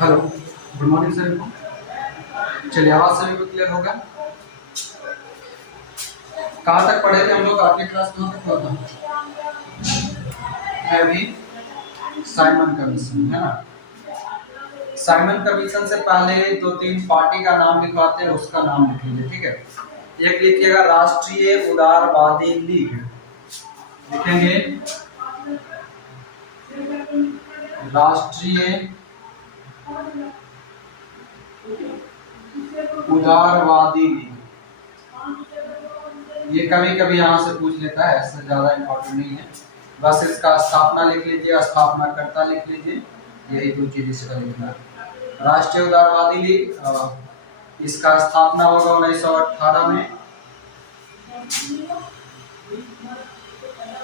Hello, good morning sir को। चलिए, आवाज सभी को क्लियर होगा। कहाँ तक पढ़े थे हम लोग? आपके क्लास कहाँ तक हुआ था? अभी साइमन कमीशन है ना। साइमन कमीशन से पहले दो तीन पार्टी का नाम लिखवाते हैं, उसका नाम लिख लीजिए, ठीक है। एक लिखिएगा राष्ट्रीय उदारवादी लीग, लिखेंगे राष्ट्रीय उदारवादी लीग। ये कभी कभी यहाँ से पूछ लेता है, इससे ज्यादा इम्पोर्टेंट नहीं है। बस इसका स्थापना लिख लीजिए, स्थापना कर्ता लिख लीजिए, यही दो चीज इसका लिखना है। राष्ट्रीय उदारवादी लीग, इसका स्थापना होगा 1918 में।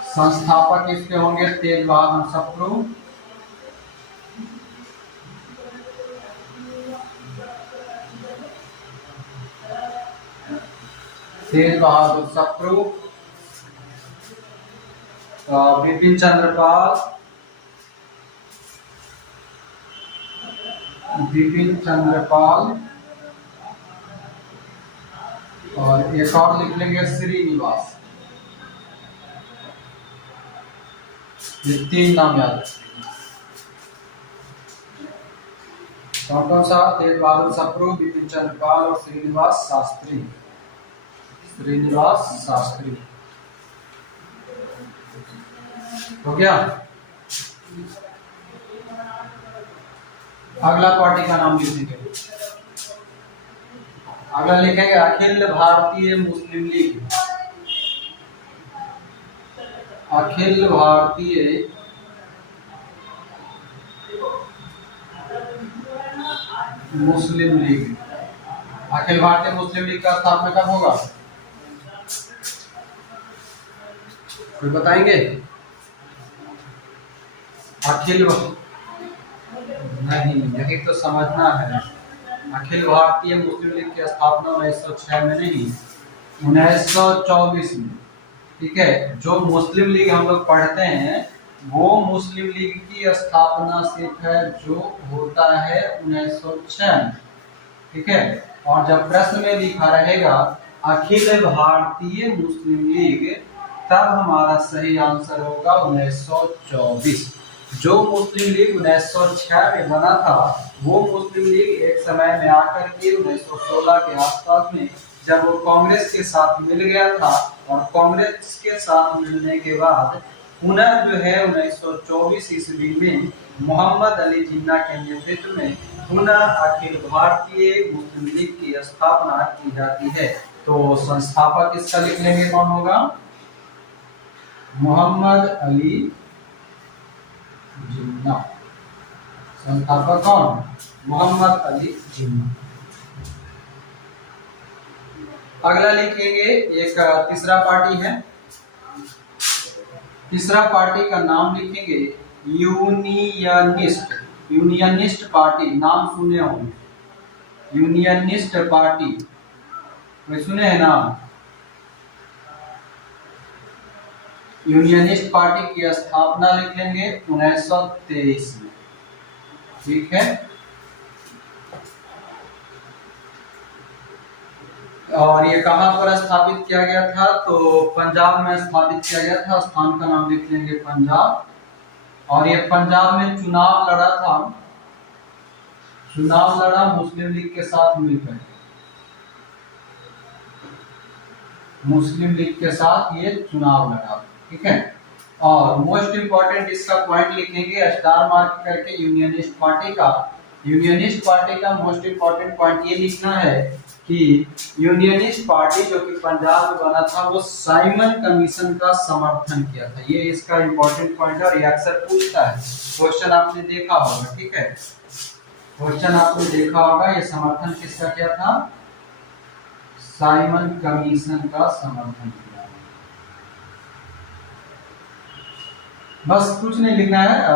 संस्थापक इसके होंगे तेज बहादुर सप्रू। तेज बहादुर सप्रू, बिपिन चंद्र पाल, बिपिन चंद्र पाल, और एक और लिख लेंगे श्रीनिवास। ये तीन नाम याद रखेंगे। कौन कौन सा? तेज बहादुर सप्रू, बिपिन चंद्र पाल और श्रीनिवास शास्त्री। श्रीनिवास शास्त्री हो गया। अगला पार्टी का नाम लिखेंगे। अगला लिखेंगे अखिल भारतीय मुस्लिम लीग। अखिल भारतीय मुस्लिम लीग। अखिल भारतीय मुस्लिम लीग का स्थापना कब होगा? कोई बताएंगे? अखिल नहीं, यही तो समझना है। अखिल भारतीय मुस्लिम लीग की स्थापना 1906 में नहीं, 1924 में, ठीक है। जो मुस्लिम लीग हम लोग पढ़ते हैं वो मुस्लिम लीग की स्थापना सिर्फ है जो होता है 1906 में, ठीक है। और जब प्रश्न में लिखा रहेगा अखिल भारतीय मुस्लिम लीग, तब हमारा सही आंसर होगा 1924। जो मुस्लिम लीग 1906 में बना था वो मुस्लिम लीग एक समय में आकर के 1916 के आसपास में जब वो कांग्रेस के साथ मिल गया था, और कांग्रेस के साथ मिलने के बाद पुनः जो है 1924 ईस्वी में मोहम्मद अली जिन्ना के नेतृत्व में पुनः अखिल भारतीय मुस्लिम लीग की स्थापना की जाती है। तो संस्थापक इसका लिख लेंगे, कौन होगा? मोहम्मद अली जिन्ना। संस्थापक कौन? मोहम्मद अली जिन्ना। अगला लिखेंगे एक तीसरा पार्टी है। तीसरा पार्टी का नाम लिखेंगे यूनियनिस्ट। यूनियनिस्ट पार्टी, नाम सुने होंगे। यूनियनिस्ट पार्टी कोई सुने हैं नाम? यूनियनिस्ट पार्टी की स्थापना लिख लेंगे 1923 में, ठीक है। और ये कहाँ पर स्थापित किया गया था? तो पंजाब में स्थापित किया गया था। स्थान का नाम लिख लेंगे पंजाब। और ये पंजाब में चुनाव लड़ा था, चुनाव लड़ा मुस्लिम लीग के साथ मिलकर। मुस्लिम लीग के साथ ये चुनाव लड़ा, ठीक है। और मोस्ट इंपॉर्टेंट इसका पॉइंट लिखेंगे स्टार मार्क करके यूनियनिस्ट पार्टी का। यूनियनिस्ट पार्टी का मोस्ट इंपॉर्टेंट पॉइंट ये लिखना है कि यूनियनिस्ट पार्टी जो कि पंजाब में बना था वो साइमन कमीशन का समर्थन किया था। ये इसका इंपॉर्टेंट पॉइंट है और ये अक्सर पूछता है। क्वेश्चन आपने देखा होगा, ठीक है। क्वेश्चन आपने देखा होगा, ये समर्थन किसका किया था? साइमन कमीशन का समर्थन किया। बस कुछ नहीं लिखना है,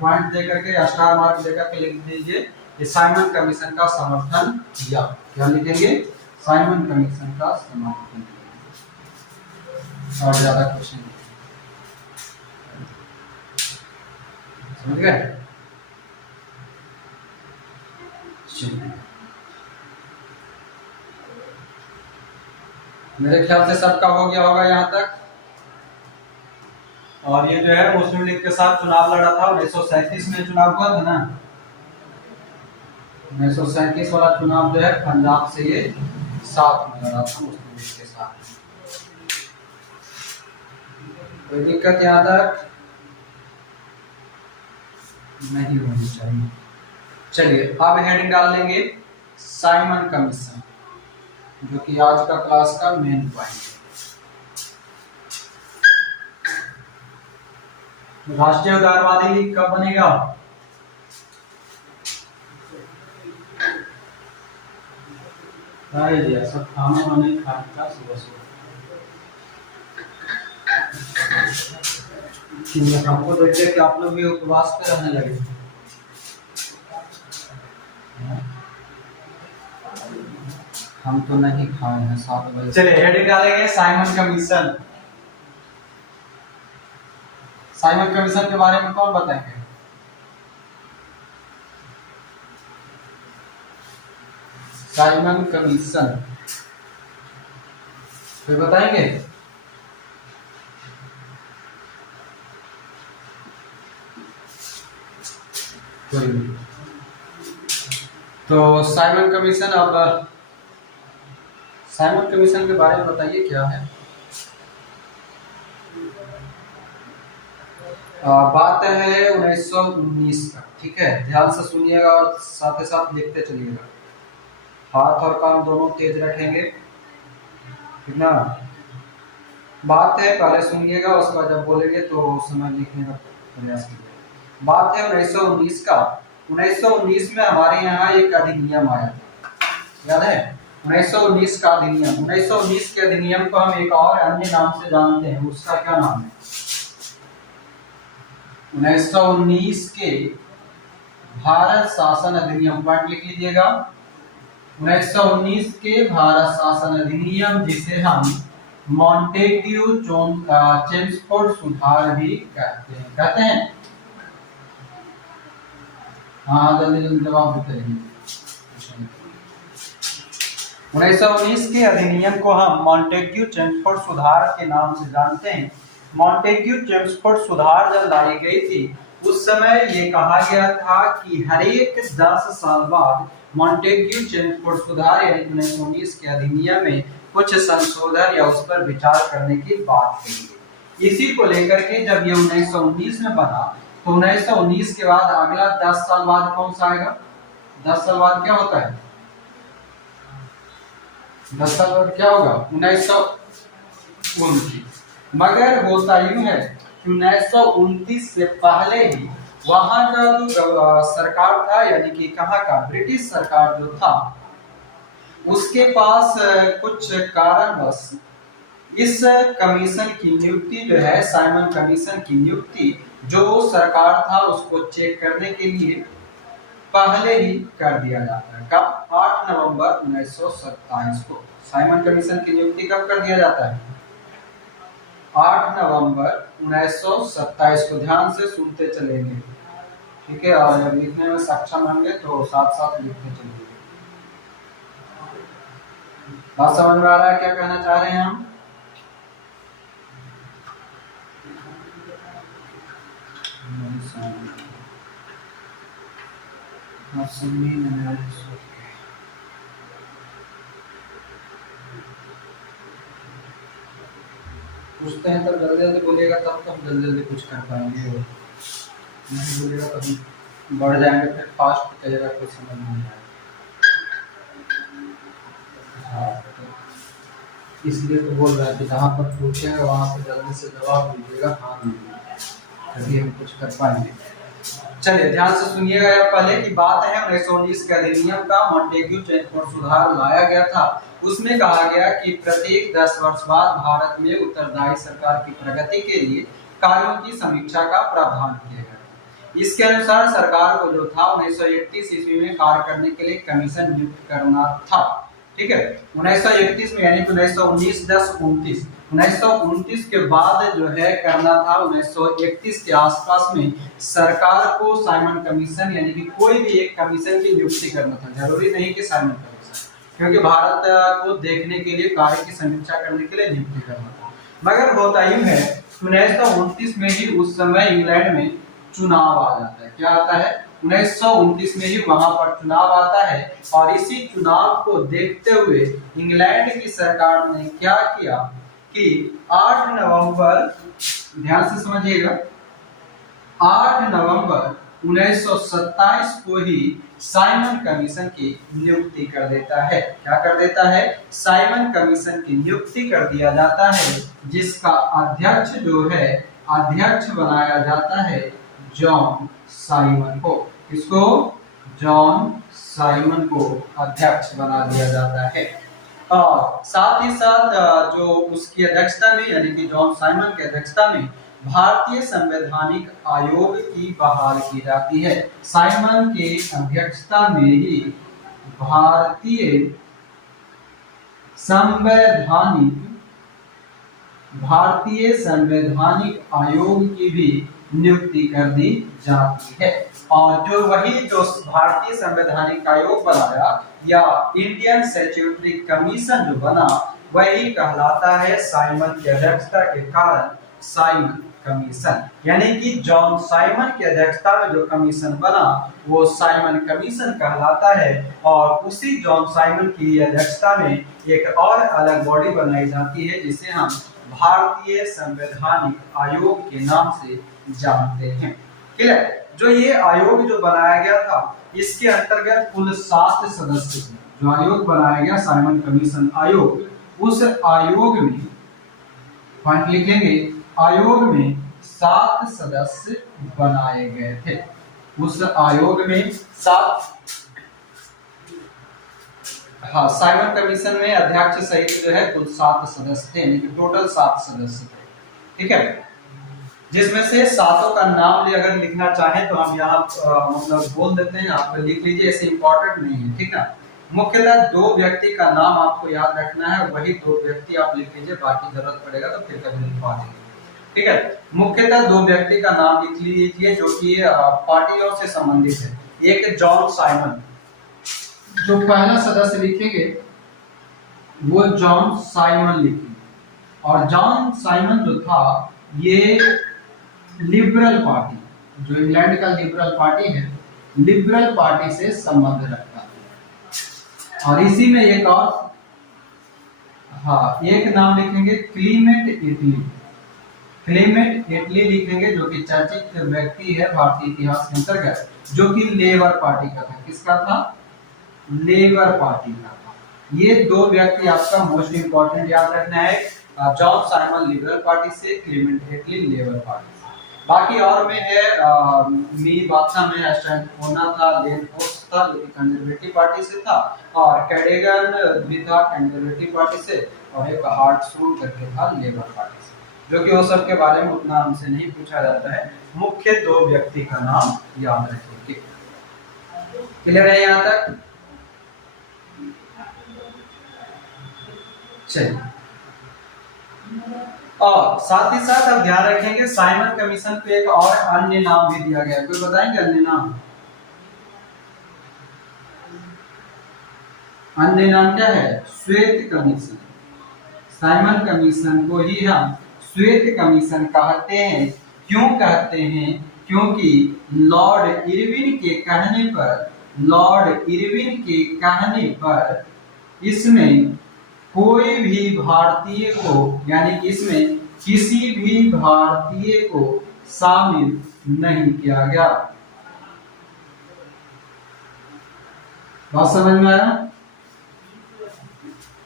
पॉइंट दे करके स्टार मार्क दे करके लिख दीजिए कि साइमन कमीशन का समर्थन किया। क्या लिखेंगे? साइमन कमीशन का समर्थन किया। और ज्यादा कुछ नहीं, समझ गए? चलिए, मेरे ख्याल से सबका हो गया होगा यहाँ तक। और ये जो है मुस्लिम लीग के साथ चुनाव लड़ा था 1937 में चुनाव हुआ था ना, 1937 वाला चुनाव जो है पंजाब से ये साथ में लड़ा था मुस्लिम लीग के साथ। कोई दिक्कत यहाँ तक नहीं होनी चाहिए। चलिए अब हेडिंग डाल लेंगे साइमन कमीशन, जो कि आज का क्लास का मेन पॉइंट है। राष्ट्रीय उदारवादी लीग कब बनेगा? सब खाना वाने खाता सुबह सुबह हमको देखते कि आप लोग भी उपवास पे रहने लगे। हम तो नहीं खाए हैं 7 बजे। चलिए हेडिंग डालेंगे साइमन कमीशन। साइमन कमीशन के बारे में कौन बताएंगे? साइमन कमीशन कोई बताएंगे? कोई नहीं। तो साइमन कमीशन, अब साइमन कमीशन के बारे में बताइए क्या है। बात है 1919 का, ठीक है, ध्यान से सुनिएगा और साथ ही साथ लिखते चलिएगा। हाथ और कान दोनों तेज रखेंगे, ठीक ना। बात है, पहले सुनिएगा, उसके बाद जब बोलेंगे तो उस समय लिखने का प्रयास कीजिएगा। बात है 1919 का। 1919 में हमारे यहाँ एक अधिनियम आया था, याद है? 1919 का अधिनियम। 1919 के अधिनियम को हम एक और अन्य नाम से जानते हैं, उसका क्या नाम है? 1919 के भारत शासन अधिनियम, पढ़ लिख लीजिएगा। 1919 के भारत शासन अधिनियम, जिसे हम मॉन्टेग्यू चेम्सफोर्ड सुधार भी कहते हैं। हाँ जल्दी जल्दी जवाब देते रहिए। 1919 के अधिनियम को हम मॉन्टेग्यू चेम्सफोर्ड सुधार के नाम से जानते हैं। मॉन्टेग्यू चेम्सफोर्ड सुधार जब लाई गई थी, उस समय ये कहा गया था कि हर एक 10 साल बाद मॉन्टेग्यू चेम्सफोर्ड सुधार यानी 1919 के अधिनियम में कुछ संशोधन या उस पर विचार करने की बात कही गई। इसी को लेकर के जब ये 1919 में बना, तो 1919 के बाद अगला 10 साल बाद कौन सा आएगा? 10 साल बाद क्या होता है? 10 साल बाद क्या होगा? 1929। मगर होता यूं है कि 1929 से पहले ही वहां का जो सरकार था, यानी कि कहाँ का, ब्रिटिश सरकार जो था, उसके पास कुछ कारणवश इस कमीशन की नियुक्ति जो है, साइमन कमीशन की नियुक्ति जो सरकार था उसको चेक करने के लिए पहले ही कर दिया जाता है। कब? 8 नवंबर 1927 को साइमन कमीशन की नियुक्ति कब कर दिया जाता है? 8 नवंबर 1927 को। ध्यान से सुनते चलेंगे, ठीक है, और जब लिखने में सक्षम होंगे तो साथ साथ लिखते चलेंगे। बात समझ में आ रहा है क्या कहना चाह रहे हैं हम? पूछते हैं तब जल्दी जल्दी बोलेगा, तब तो हम जल्दी जल्दी कुछ कर पाएंगे। नहीं बोलेगा तो हम बढ़ जाएंगे, फिर फास्ट कहेगा कुछ समझ नहीं आएगा। हाँ, तो इसलिए तो बोल रहा है कि जहाँ पर पूछेगा वहाँ से जल्दी से जवाब दीजिएगा, हाँ तभी हम कुछ कर पाएंगे। चलिए ध्यान से सुनिएगा यार, पहले की बात है 1919 के अधिनियम का मॉन्टेग्यू चेम्सफोर्ड सुधार लाया गया था। उसमें कहा गया कि प्रत्येक 10 वर्ष बाद भारत में उत्तरदायी सरकार की प्रगति के लिए कार्यों की समीक्षा का प्रावधान किया गया। इसके अनुसार सरकार को जो था 1931 ईस्वी में कार्य करने के लिए कमीशन नियुक्त करना था, ठीक है। 1931 में यानी 1919-10-29 1929 के बाद जो है करना था 1931 के आसपास में सरकार को साइमन कमीशन यानी कि कोई भी एक कमीशन की नियुक्ति करना था। जरूरी नहीं कि साइमन कमीशन, क्योंकि भारत को देखने के लिए कार्य की समीक्षा करने के लिए नियुक्ति करना था। मगर होता यूं है 1929 में ही उस समय इंग्लैंड में चुनाव आ जाता है। क्या आता है? 1929 में ही वहां पर चुनाव आता है और इसी चुनाव को देखते हुए इंग्लैंड की सरकार ने क्या किया कि 8 नवंबर, ध्यान से समझिएगा, 8 नवंबर 1927 को ही साइमन कमीशन की नियुक्ति कर देता है। क्या कर देता है? साइमन कमीशन की नियुक्ति कर दिया जाता है, जिसका अध्यक्ष जो है, अध्यक्ष बनाया जाता है जॉन साइमन को। किसको? जॉन साइमन को अध्यक्ष बना दिया जाता है। और साथ ही साथ जो उसकी अध्यक्षता में यानी कि जॉन साइमन की अध्यक्षता में भारतीय संवैधानिक आयोग की बहाल की जाती है। साइमन के अध्यक्षता में ही भारतीय संवैधानिक आयोग की भी नियुक्ति कर दी जाती है। और जो भारतीय संवैधानिक आयोग बनाया या इंडियन स्टैट्यूटरी कमीशन जो बना, वही कहलाता है साइमन की अध्यक्षता के कारण साइमन कमीशन। यानी कि जॉन साइमन की अध्यक्षता में जो कमीशन बना वो साइमन कमीशन कहलाता है। और उसी जॉन साइमन की अध्यक्षता में एक और अलग बॉडी बनाई जाती है जिसे हम भारतीय संवैधानिक आयोग के नाम से जानते हैं। क्लियर? जो ये आयोग जो बनाया गया था, इसके अंतर्गत कुल 7 सदस्य थे। जो आयोग बनाया गया साइमन कमीशन आयोग, उस आयोग में पॉइंट लिखेंगे, आयोग में 7 सदस्य बनाए गए थे। उस आयोग में 7, हाँ, साइमन कमीशन में अध्यक्ष सहित जो है कुल 7 सदस्य थे, यानी कि टोटल 7 सदस्य थे। ठीक है, जिसमें से 7 का नाम अगर लिखना चाहें तो हम यहाँ मतलब बोल देते हैं, आप लिख लीजिए, ऐसे इंपॉर्टेंट नहीं है। ठीक है, मुख्यतः 2 व्यक्ति का नाम आपको याद रखना है, वही 2 व्यक्ति आप लिख लीजिए, बाकी जरूरत पड़ेगा तो फिर कभी लिखवा देंगे। ठीक है, मुख्यतः 2 व्यक्ति का नाम लिख लीजिए जो कि पार्टियों से संबंधित है। एक जॉन साइमन, जो पहला सदस्य लिखेंगे वो जॉन साइमन लिखेंगे। और जॉन साइमन जो था ये लिबरल पार्टी, जो इंग्लैंड का लिबरल पार्टी है, लिबरल पार्टी से संबंध रखता है। और इसी में एक और, हाँ, एक नाम लिखेंगे क्लीमेंट इटली। क्लीमेंट इटली लिखेंगे जो कि चर्चित व्यक्ति है भारतीय इतिहास के अंतर्गत, जो कि लेबर पार्टी का था। किसका था? लेबर पार्टी का था। ये 2 व्यक्ति आपका मोस्ट इंपॉर्टेंट याद रखना है, जॉन साइमन लिबरल पार्टी से, क्लीमेंट इटली लेबर पार्टी से। बाकी और में है मी बाथा में एस्ट्रैनकोना था, लेन फोर्स था जो कि कंजर्वेटिव पार्टी से था, और कैडेगन भी था कंजर्वेटिव पार्टी से, और एक हार्टसूट करके था लेबर पार्टी से, जो कि वो सब के बारे में उतना हमसे नहीं पूछा जाता है। मुख्य 2 व्यक्ति का नाम याद रखिए। क्लियर है यहाँ तक? चलिए, और साथ ही साथ आप ध्यान रखेंगे साइमन कमीशन को एक और अन्य नाम भी दिया गया है। कोई बताएंगे अन्य नाम? अन्य नाम क्या है? श्वेत कमीशन। साइमन कमीशन को ही हम श्वेत कमीशन कहते हैं। क्यों कहते हैं? क्योंकि लॉर्ड इरविन के कहने पर इसमें कोई भी भारतीय को, यानी कि इसमें किसी भी भारतीय को शामिल नहीं किया गया। बात समझ में आया?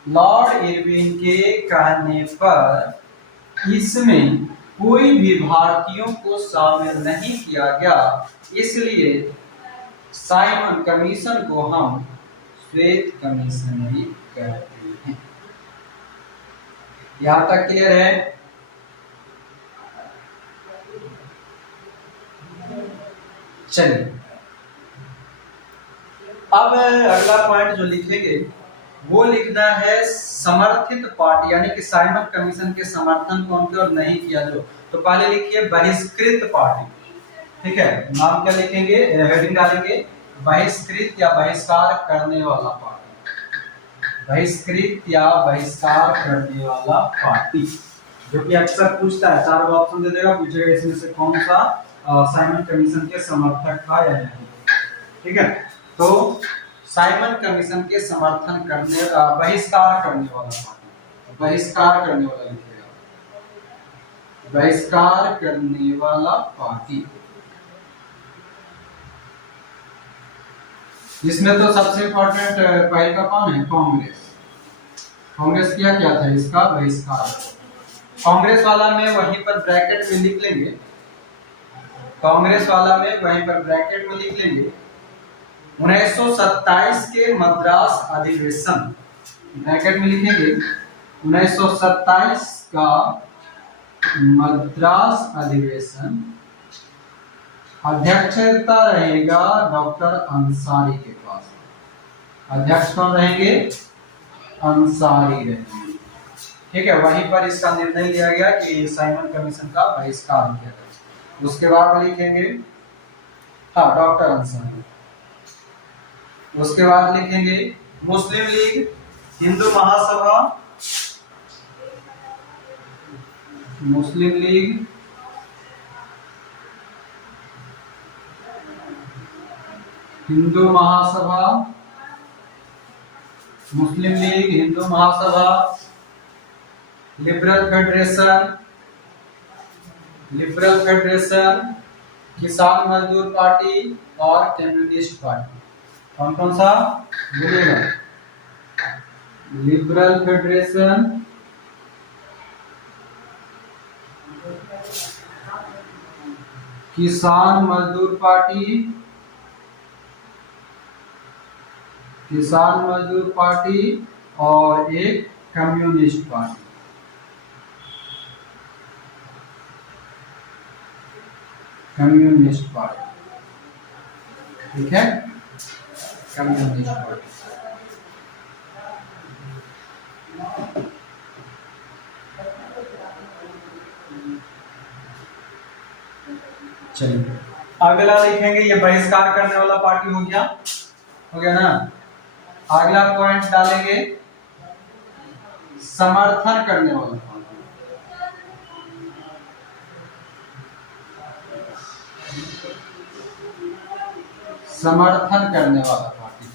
लॉर्ड इरविन के कहने पर इसमें कोई भी भारतीयों को शामिल नहीं किया गया, इसलिए साइमन कमीशन को हम श्वेत कमीशन ही कहते हैं। यहां तक क्लियर है? चलिए, अब अगला पॉइंट जो लिखेंगे वो लिखना है समर्थित पार्टी, यानी कि साइमन कमीशन के समर्थन कौन किया और नहीं किया जो। तो पहले लिखिए बहिष्कृत पार्टी, ठीक है। नाम क्या लिखेंगे, हेडिंग डालेंगे बहिष्कृत या बहिष्कार करने वाला पार्टी, बहिष्कृत या बहिष्कार करने वाला पार्टी, जो कि अक्सर पूछता है, चार ऑप्शन दे देगा, पूछेगा इसमें से कौन सा साइमन कमीशन के समर्थक था या नहीं, ठीक है। तो साइमन कमीशन के समर्थन करने बहिष्कार करने वाला पार्टी, बहिष्कार करने वाला लिखिएगा, बहिष्कार करने वाला पार्टी। इसमें तो सबसे इंपॉर्टेंट पहले का कौन है, कांग्रेस। कांग्रेस किया क्या था, इसका बहिष्कार। कांग्रेस वाला में वहीं पर ब्रैकेट में लिख लेंगे, कांग्रेस वाला में वहीं पर ब्रैकेट में लिख लेंगे 1927 के मद्रास अधिवेशन, ब्रैकेट में लिखेंगे 1927 का मद्रास अधिवेशन, अध्यक्षता रहेगा डॉक्टर अंसारी के पास, अध्यक्ष कौन रहेंगे, अंसारी रहेंगे, ठीक है। वहीं पर इसका निर्णय लिया गया कि साइमन कमीशन का बहिष्कार किया जाए। उसके बाद लिखेंगे हाँ डॉक्टर अंसारी, उसके बाद लिखेंगे मुस्लिम लीग, हिंदू महासभा, मुस्लिम लीग, हिंदू महासभा, मुस्लिम league, Hindu Mahasabha, liberal federation, liberal federation, किसान मजदूर पार्टी और कम्युनिस्ट पार्टी। कौन कौन सा बोलिएगा, लिबरल फेडरेशन, किसान मजदूर पार्टी, किसान मजदूर पार्टी और एक कम्युनिस्ट पार्टी, कम्युनिस्ट पार्टी, ठीक है, कम्युनिस्ट पार्टी। चलिए अगला लिखेंगे, ये बहिष्कार करने वाला पार्टी हो गया ना। अगला पॉइंट डालेंगे समर्थन करने वाला पार्टी, समर्थन करने वाला पार्टी,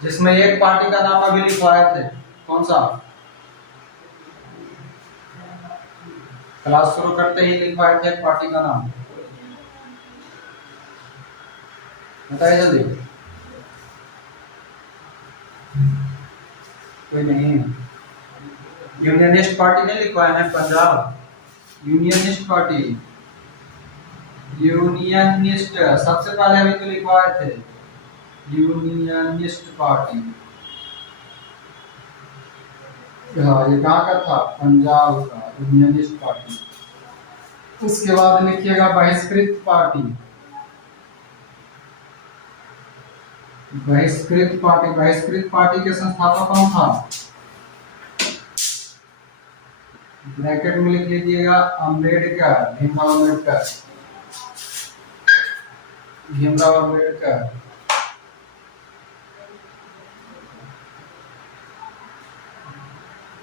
जिसमें एक पार्टी का नाम अभी लिखवाए थे, कौन सा, क्लास शुरू करते ही लिखवाए थे एक पार्टी का नाम, बताइए जल्दी, कोई नहीं, यूनियनिस्ट पार्टी नहीं लिखवाए हैं, पंजाब यूनियनिस्ट पार्टी, यूनियनिस्ट सबसे पहले अभी तो लिखवाए थे, यूनियनिस्ट पार्टी, हाँ ये कहाँ का था, पंजाब का यूनियनिस्ट पार्टी। उसके बाद लिखिएगा बहिष्कृत पार्टी, बहिष्कृत पार्टी, बहिष्कृत पार्टी के संस्थापक कौन था, ब्रैकेट में लिख लीजिएगा अम्बेडकर, भीमराव अम्बेडकर, भीमराव अम्बेडकर।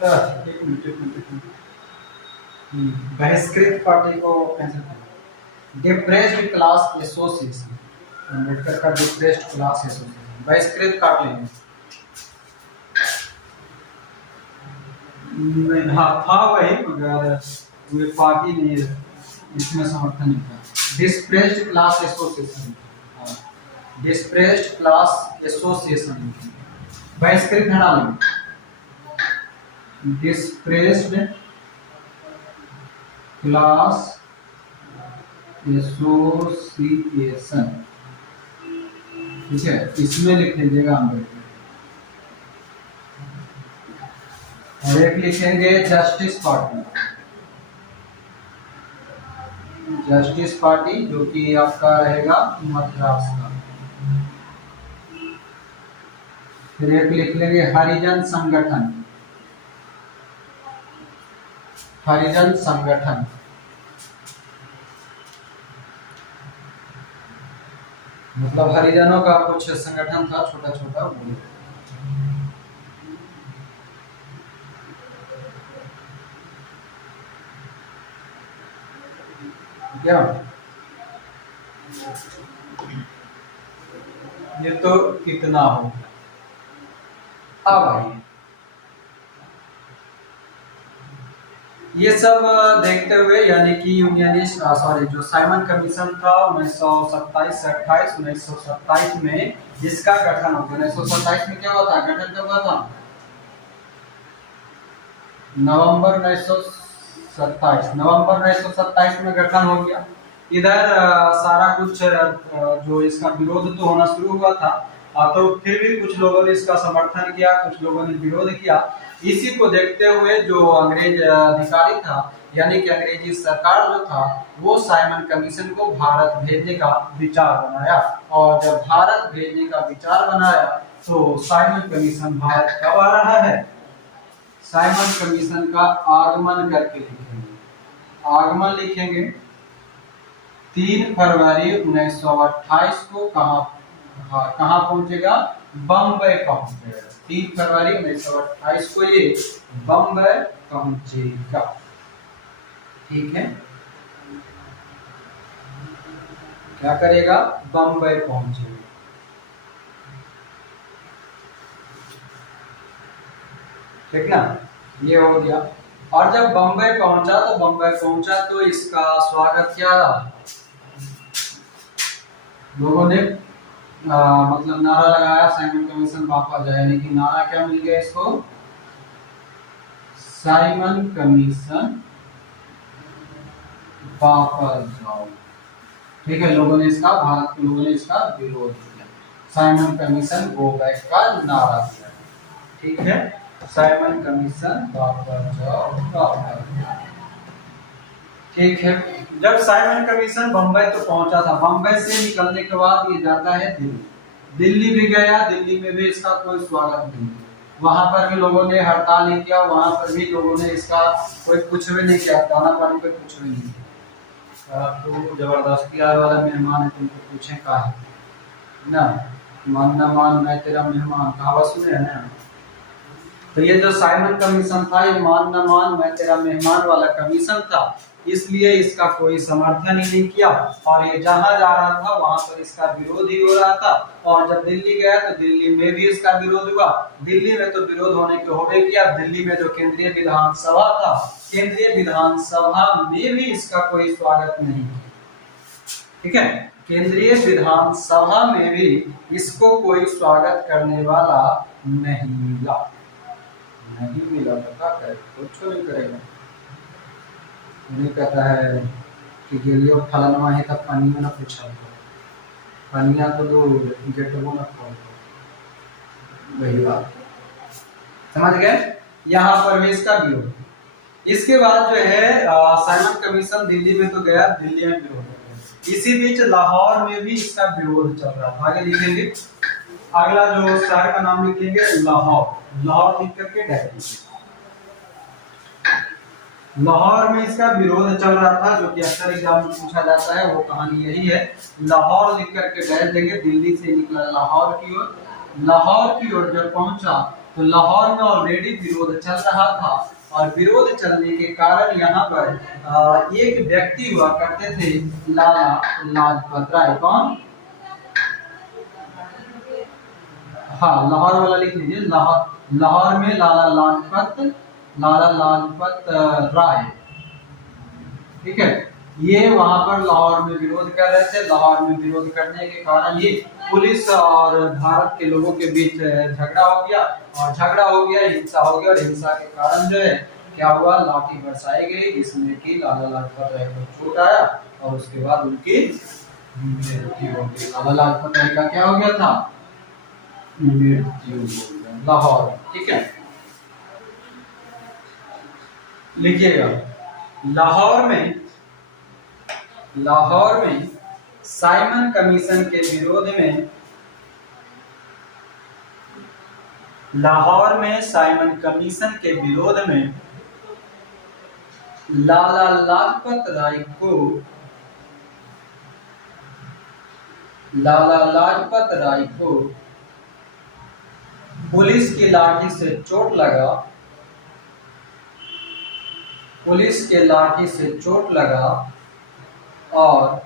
एक मिनट, बहिष्कृत पार्टी को कैसे, डिप्रेस्ड क्लास एसोसिएशन, अम्बेडकर का डिप्रेस्ड क्लास एसोसिएशन, बहिष्कृत काट लेंगे, हाँ था वही, मगर वो पार्टी नहीं इसमें समर्थन नहीं था, डिस्प्रेस्ड क्लास एसोसिएशन, डिस्प्रेस्ड क्लास एसोसिएशन, बहिष्कृत हटा लेंगे, डिस्प्रेस्ड क्लास एसोसिएशन, ठीक है, इसमें लिख लीजिएगा अम्बेडकर। और एक लिखेंगे जस्टिस पार्टी, जस्टिस पार्टी जो कि आपका रहेगा मद्रास का, फिर एक लिख लेंगे हरिजन संगठन, हरिजन संगठन। मतलब हरिजनों का कुछ संगठन था छोटा छोटा वो। क्या ये तो कितना हो। अब आइए ये सब देखते हुए यानी कि यूनियनिस्ट सॉरी जो साइमन कमीशन था 1927 से 28 1927 में जिसका गठन हो गया। 1927 में क्या हुआ था, गठन कब हुआ था, नवंबर 1927 में गठन हो गया। इधर सारा कुछ जो इसका विरोध तो होना शुरू हुआ था, तो फिर भी कुछ लोगों ने इसका समर्थन किया, कुछ लोगों ने विरोध किया। इसी को देखते हुए जो अंग्रेज अधिकारी था यानी कि अंग्रेजी सरकार जो था वो साइमन कमीशन को भारत भेजने का विचार बनाया। और जब भारत भेजने का विचार बनाया तो साइमन कमीशन भारत कब आ रहा है, साइमन कमीशन का आगमन करके लिखेंगे, आगमन लिखेंगे 3 फरवरी 1928 को कहाँ पहुंचेगा, बम्बई पहुंचेगा। 3 फरवरी 1928 को ये बम्बई पहुंचेगा। ठीक है, क्या करेगा, बम्बई पहुंचेगा। ठीक ना, ये हो गया। और जब बम्बई पहुंचा तो बम्बई पहुंचा तो इसका स्वागत क्या, लोगों ने मतलब नारा लगाया साइमन कमीशन वापस जाए, यानी कि नारा क्या मिल गया इसको, साइमन कमीशन वापस जाओ। ठीक है, लोगों ने इसका, भारत के लोगों ने इसका विरोध किया, साइमन कमीशन गो बैक का नारा दिया। ठीक है, साइमन कमीशन वापस जाओ, वापस जाओ। ठीक है, जब साइमन कमीशन बम्बई तो पहुंचा था, बम्बई से निकलने के बाद ये जाता है दिल्ली, दिल्ली भी गया, दिल्ली में भी इसका कोई स्वागत नहीं, वहां पर भी लोगों ने हड़ताल नहीं किया, वहां पर भी लोगों ने इसका कोई कुछ भी नहीं किया, दाना पानी पे कुछ भी नहीं किया। तो जबरदस्ती आने वाला मेहमान है, तुमको पूछे का है ना, मान न मान मैं तेरा मेहमान, कहावत सुने है ना। तो ये जो साइमन कमीशन था ये मान न मान मैं तेरा मेहमान वाला कमीशन था, इसलिए इसका कोई समर्थन ही नहीं किया। और ये जहां जा रहा था वहां पर इसका विरोध ही हो रहा था। और जब दिल्ली गया तो दिल्ली में भी इसका विरोध हुआ। दिल्ली में तो विरोध होने के होने किया, दिल्ली में जो केंद्रीय विधानसभा था, केंद्रीय विधानसभा में भी इसका कोई स्वागत नहीं। ठीक है, केंद्रीय विधानसभा में भी इसको कोई स्वागत करने वाला नहीं मिला, नहीं मिला तो क्या करे, कुछ नहीं करेगा। उन्हें कहता है कि गेलियो फलनवा है तब पानी में न पूछा, पानिया तो दो गेटबो न खोल, वही बात समझ गए। यहाँ पर भी इसका विरोध। इसके बाद जो है साइमन कमीशन दिल्ली में तो गया, दिल्ली में विरोध। इसी बीच लाहौर में भी इसका विरोध चल रहा था। आगे लिखेंगे, अगला जो शहर का नाम लिखेंगे लाहौर, लाहौर लिख करके डायरेक्ट लाहौर में इसका विरोध चल रहा था, जो कि अक्सर एग्जाम में पूछा जाता है, वो कहानी यही है। लाहौर लिख करके डाल देंगे, दिल्ली से निकला लाहौर की ओर, लाहौर की ओर जब पहुंचा तो लाहौर में ऑलरेडी विरोध चल रहा था। और विरोध चलने के कारण यहाँ पर एक व्यक्ति हुआ करते थे, लाला लाजपत राय। कौन, हाँ लाहौर वाला लिख लीजिए, लाहौर में लाला लाजपत राय। ठीक है, ये वहां पर लाहौर में विरोध कर रहे थे। लाहौर में विरोध करने के कारण ये पुलिस और भारत के लोगों के बीच झगड़ा हो गया, और झगड़ा हो गया, हिंसा हो गया, और हिंसा के कारण जो है क्या हुआ, लाठी बरसाई गई, जिसमें कि लाला लाजपत राय को चोट आया और उसके बाद उनकी मृत्यु हो गई। लाला लाजपत राय का क्या हो गया था, मृत्यु हो गया लाहौर। ठीक है, लिखिएगा, लाहौर में साइमन कमीशन के विरोध में लाहौर में साइमन कमीशन के विरोध में लाला लाजपत राय को पुलिस की लाठी से चोट लगा और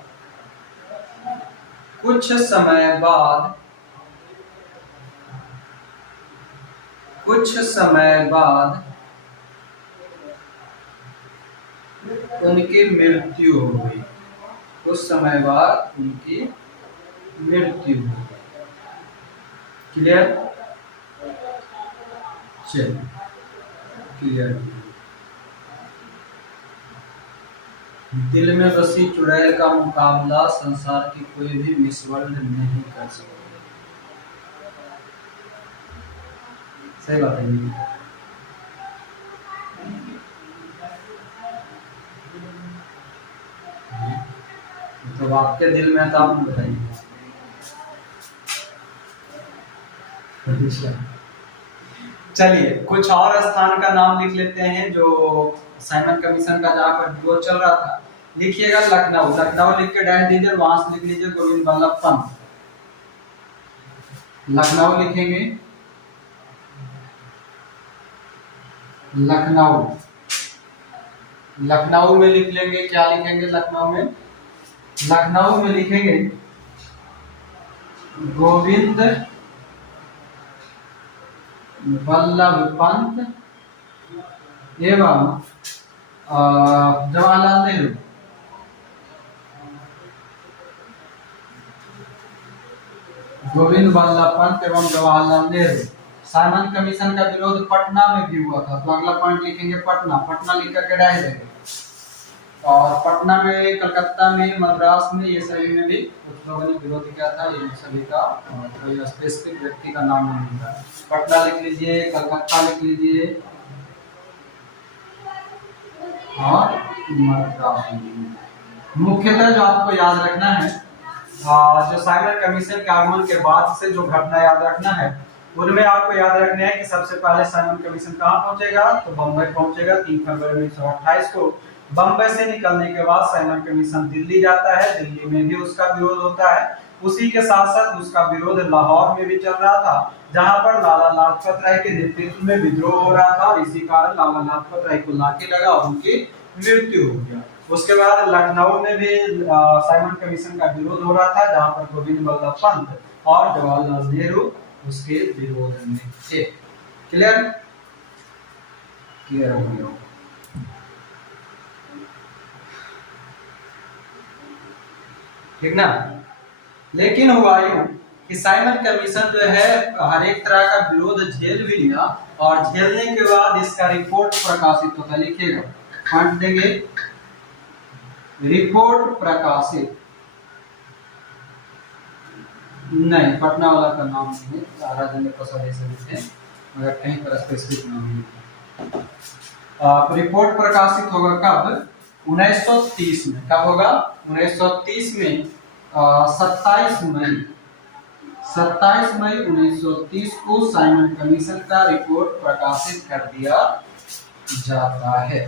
कुछ समय बाद उनकी मृत्यु हो गई। क्लियर? चलिए, क्लियर। दिल में बसी चुड़ैल का मुकाबला संसार की कोई भी मिस वर्ल्ड नहीं कर सकती। सही बात है। तो आपके दिल में था, आप बताइए। चलिए, कुछ और स्थान का नाम लिख लेते हैं जो साइमन कमीशन का जहाँ पर विरोध चल रहा था। लिखिएगा लखनऊ लिख के डैश दीजिए, वहां से लिख लीजिए गोविंद बल्लभ पंत। लखनऊ लिखेंगे, लखनऊ में लिख लेंगे। क्या लिखेंगे लखनऊ में लिखेंगे गोविंद बल्लभ पंत एवं जवाहरलाल नेहरू। गोविंद बल्लभ पंत एवं जवाहरलाल नेहरू। साइमन कमीशन का विरोध पटना में भी हुआ था, तो अगला पॉइंट लिखेंगे पटना लिख करके डाल देंगे। और पटना में, कलकत्ता में, मद्रास में, ये सभी में भी कुछ लोगों ने विरोध किया था। इन सभी का कोई स्पेसिफिक व्यक्ति का नाम नहीं था। पटना लिख लीजिए, कलकत्ता लिख लीजिए और मद्रास। मुख्यतः जो आपको याद रखना है, जो साइमन कमीशन के आगमन के बाद से जो घटना याद रखना है, उनमें आपको याद रखना है कि सबसे पहले साइमन कमीशन कहाँ पहुंचेगा, तो बम्बई पहुंचेगा 3 फरवरी 1928 को। बम्बई से निकलने के बाद साइमन कमीशन दिल्ली जाता है, दिल्ली में भी उसका विरोध होता है। उसी के साथ साथ उसका विरोध लाहौर में भी चल रहा था, जहां पर लाला लाजपत राय के नेतृत्व में विद्रोह हो रहा था, और इसी कारण लाला लाजपत राय को लाठी लगा और उनकी मृत्यु हो गया। उसके बाद लखनऊ में भी साइमन कमीशन का विरोध हो रहा था, जहां पर गोविंद बल्लभ पंत और जवाहरलाल नेहरू उसके विरोध में थे। क्लियर हो गया? ठीक ना? लेकिन हुआ यूं कि साइमन कमीशन जो है हर एक तरह का विरोध झेल भी लिया, और झेलने के बाद इसका रिपोर्ट प्रकाशित होता। लिखिएगा, पॉइंट देंगे, रिपोर्ट प्रकाशित। नहीं, पटना वाला का नाम नहीं है, राजेंद्र प्रसाद ऐसे लिखते हैं, मगर कहीं पर स्पेसिफिक नाम नहीं। रिपोर्ट प्रकाशित होगा कब? 1930 में। कब होगा? 1930 में 27 मई 1930 को साइमन कमीशन का रिपोर्ट प्रकाशित कर दिया जाता है,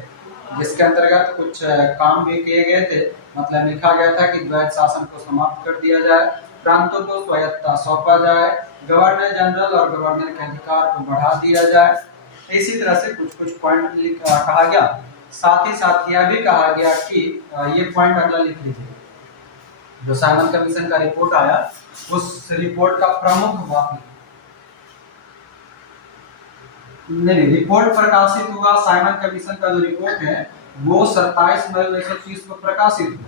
जिसके अंतर्गत कुछ काम भी किए गए थे। मतलब लिखा गया था कि द्वैत शासन को समाप्त कर दिया जाए, प्रांतों को स्वायत्तता सौंपा जाए, गवर्नर जनरल और गवर्नर के अधिकार को बढ़ा दिया जाए। इसी तरह से कुछ पॉइंट कहा गया। साथ ही साथ यह भी कहा गया कि ये पॉइंट अगला लिख लीजिए, जो साइमन कमीशन का रिपोर्ट आया, उस रिपोर्ट का प्रमुख वाक्य नहीं, रिपोर्ट प्रकाशित हुआ। साइमन कमीशन का जो रिपोर्ट है वो 27 मई 1930 को प्रकाशित हुआ।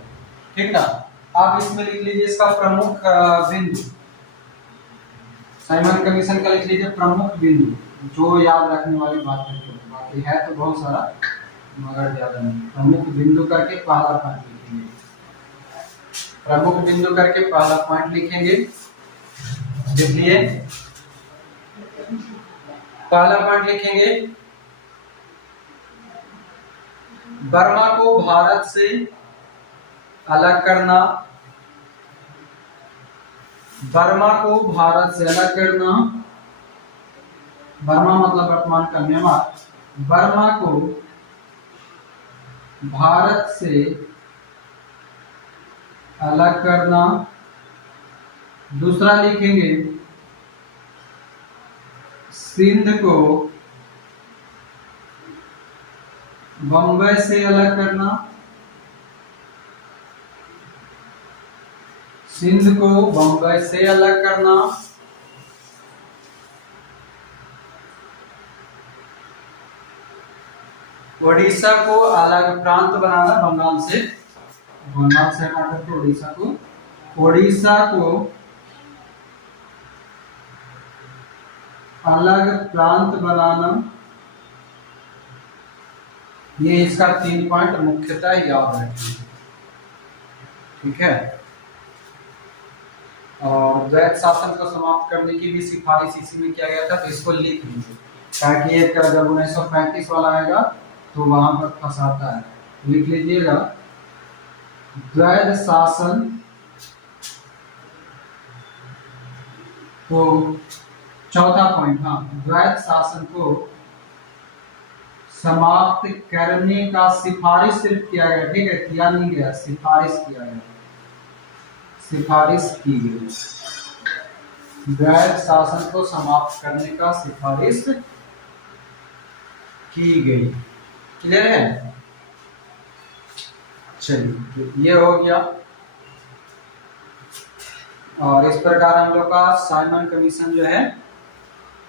ठीक ना? आप इसमें लिख लीजिए इसका प्रमुख बिंदु, साइमन कमीशन का लिख लीजिए प्रमुख बिंदु, जो याद रखने वाली बात है। बाकी है तो बहुत सारा, मगर ज्यादा नहीं। प्रमुख बिंदु करके पहला पॉइंट लिखेंगे, प्रमुख बिंदु करके पहला पॉइंट लिखेंगे। देखिए, पहला पॉइंट लिखेंगे, बर्मा को भारत से अलग करना, बर्मा को भारत से अलग करना बर्मा मतलब वर्तमान का म्यांमार, बर्मा को भारत से अलग करना। दूसरा लिखेंगे सिंध को बंबई से अलग करना। सिंध को बंबई से अलग करना। ओडिशा को अलग प्रांत बनाना, बंगाल से हटा करके ओडिशा को अलग प्रांत बनाना। ये इसका 3 पॉइंट मुख्यतः याद रखेंगे, ठीक है। और द्वैत शासन को समाप्त करने की भी सिफारिश इसी में किया गया था, तो इसको लिख लीजिए ताकि एक जब 1935 वाला आएगा तो वहां पर फंसाता है। लिख लीजिएगा द्वैत शासन को, चौथा पॉइंट, हाँ, द्वैत शासन को समाप्त करने का सिफारिश सिर्फ किया गया, ठीक है, किया नहीं गया, सिफारिश किया गया, सिफारिश की गई। द्वैत शासन को समाप्त करने का सिफारिश की गई। क्लियर है? चलिए, ये हो गया। और इस प्रकार हम लोग का साइमन कमीशन जो है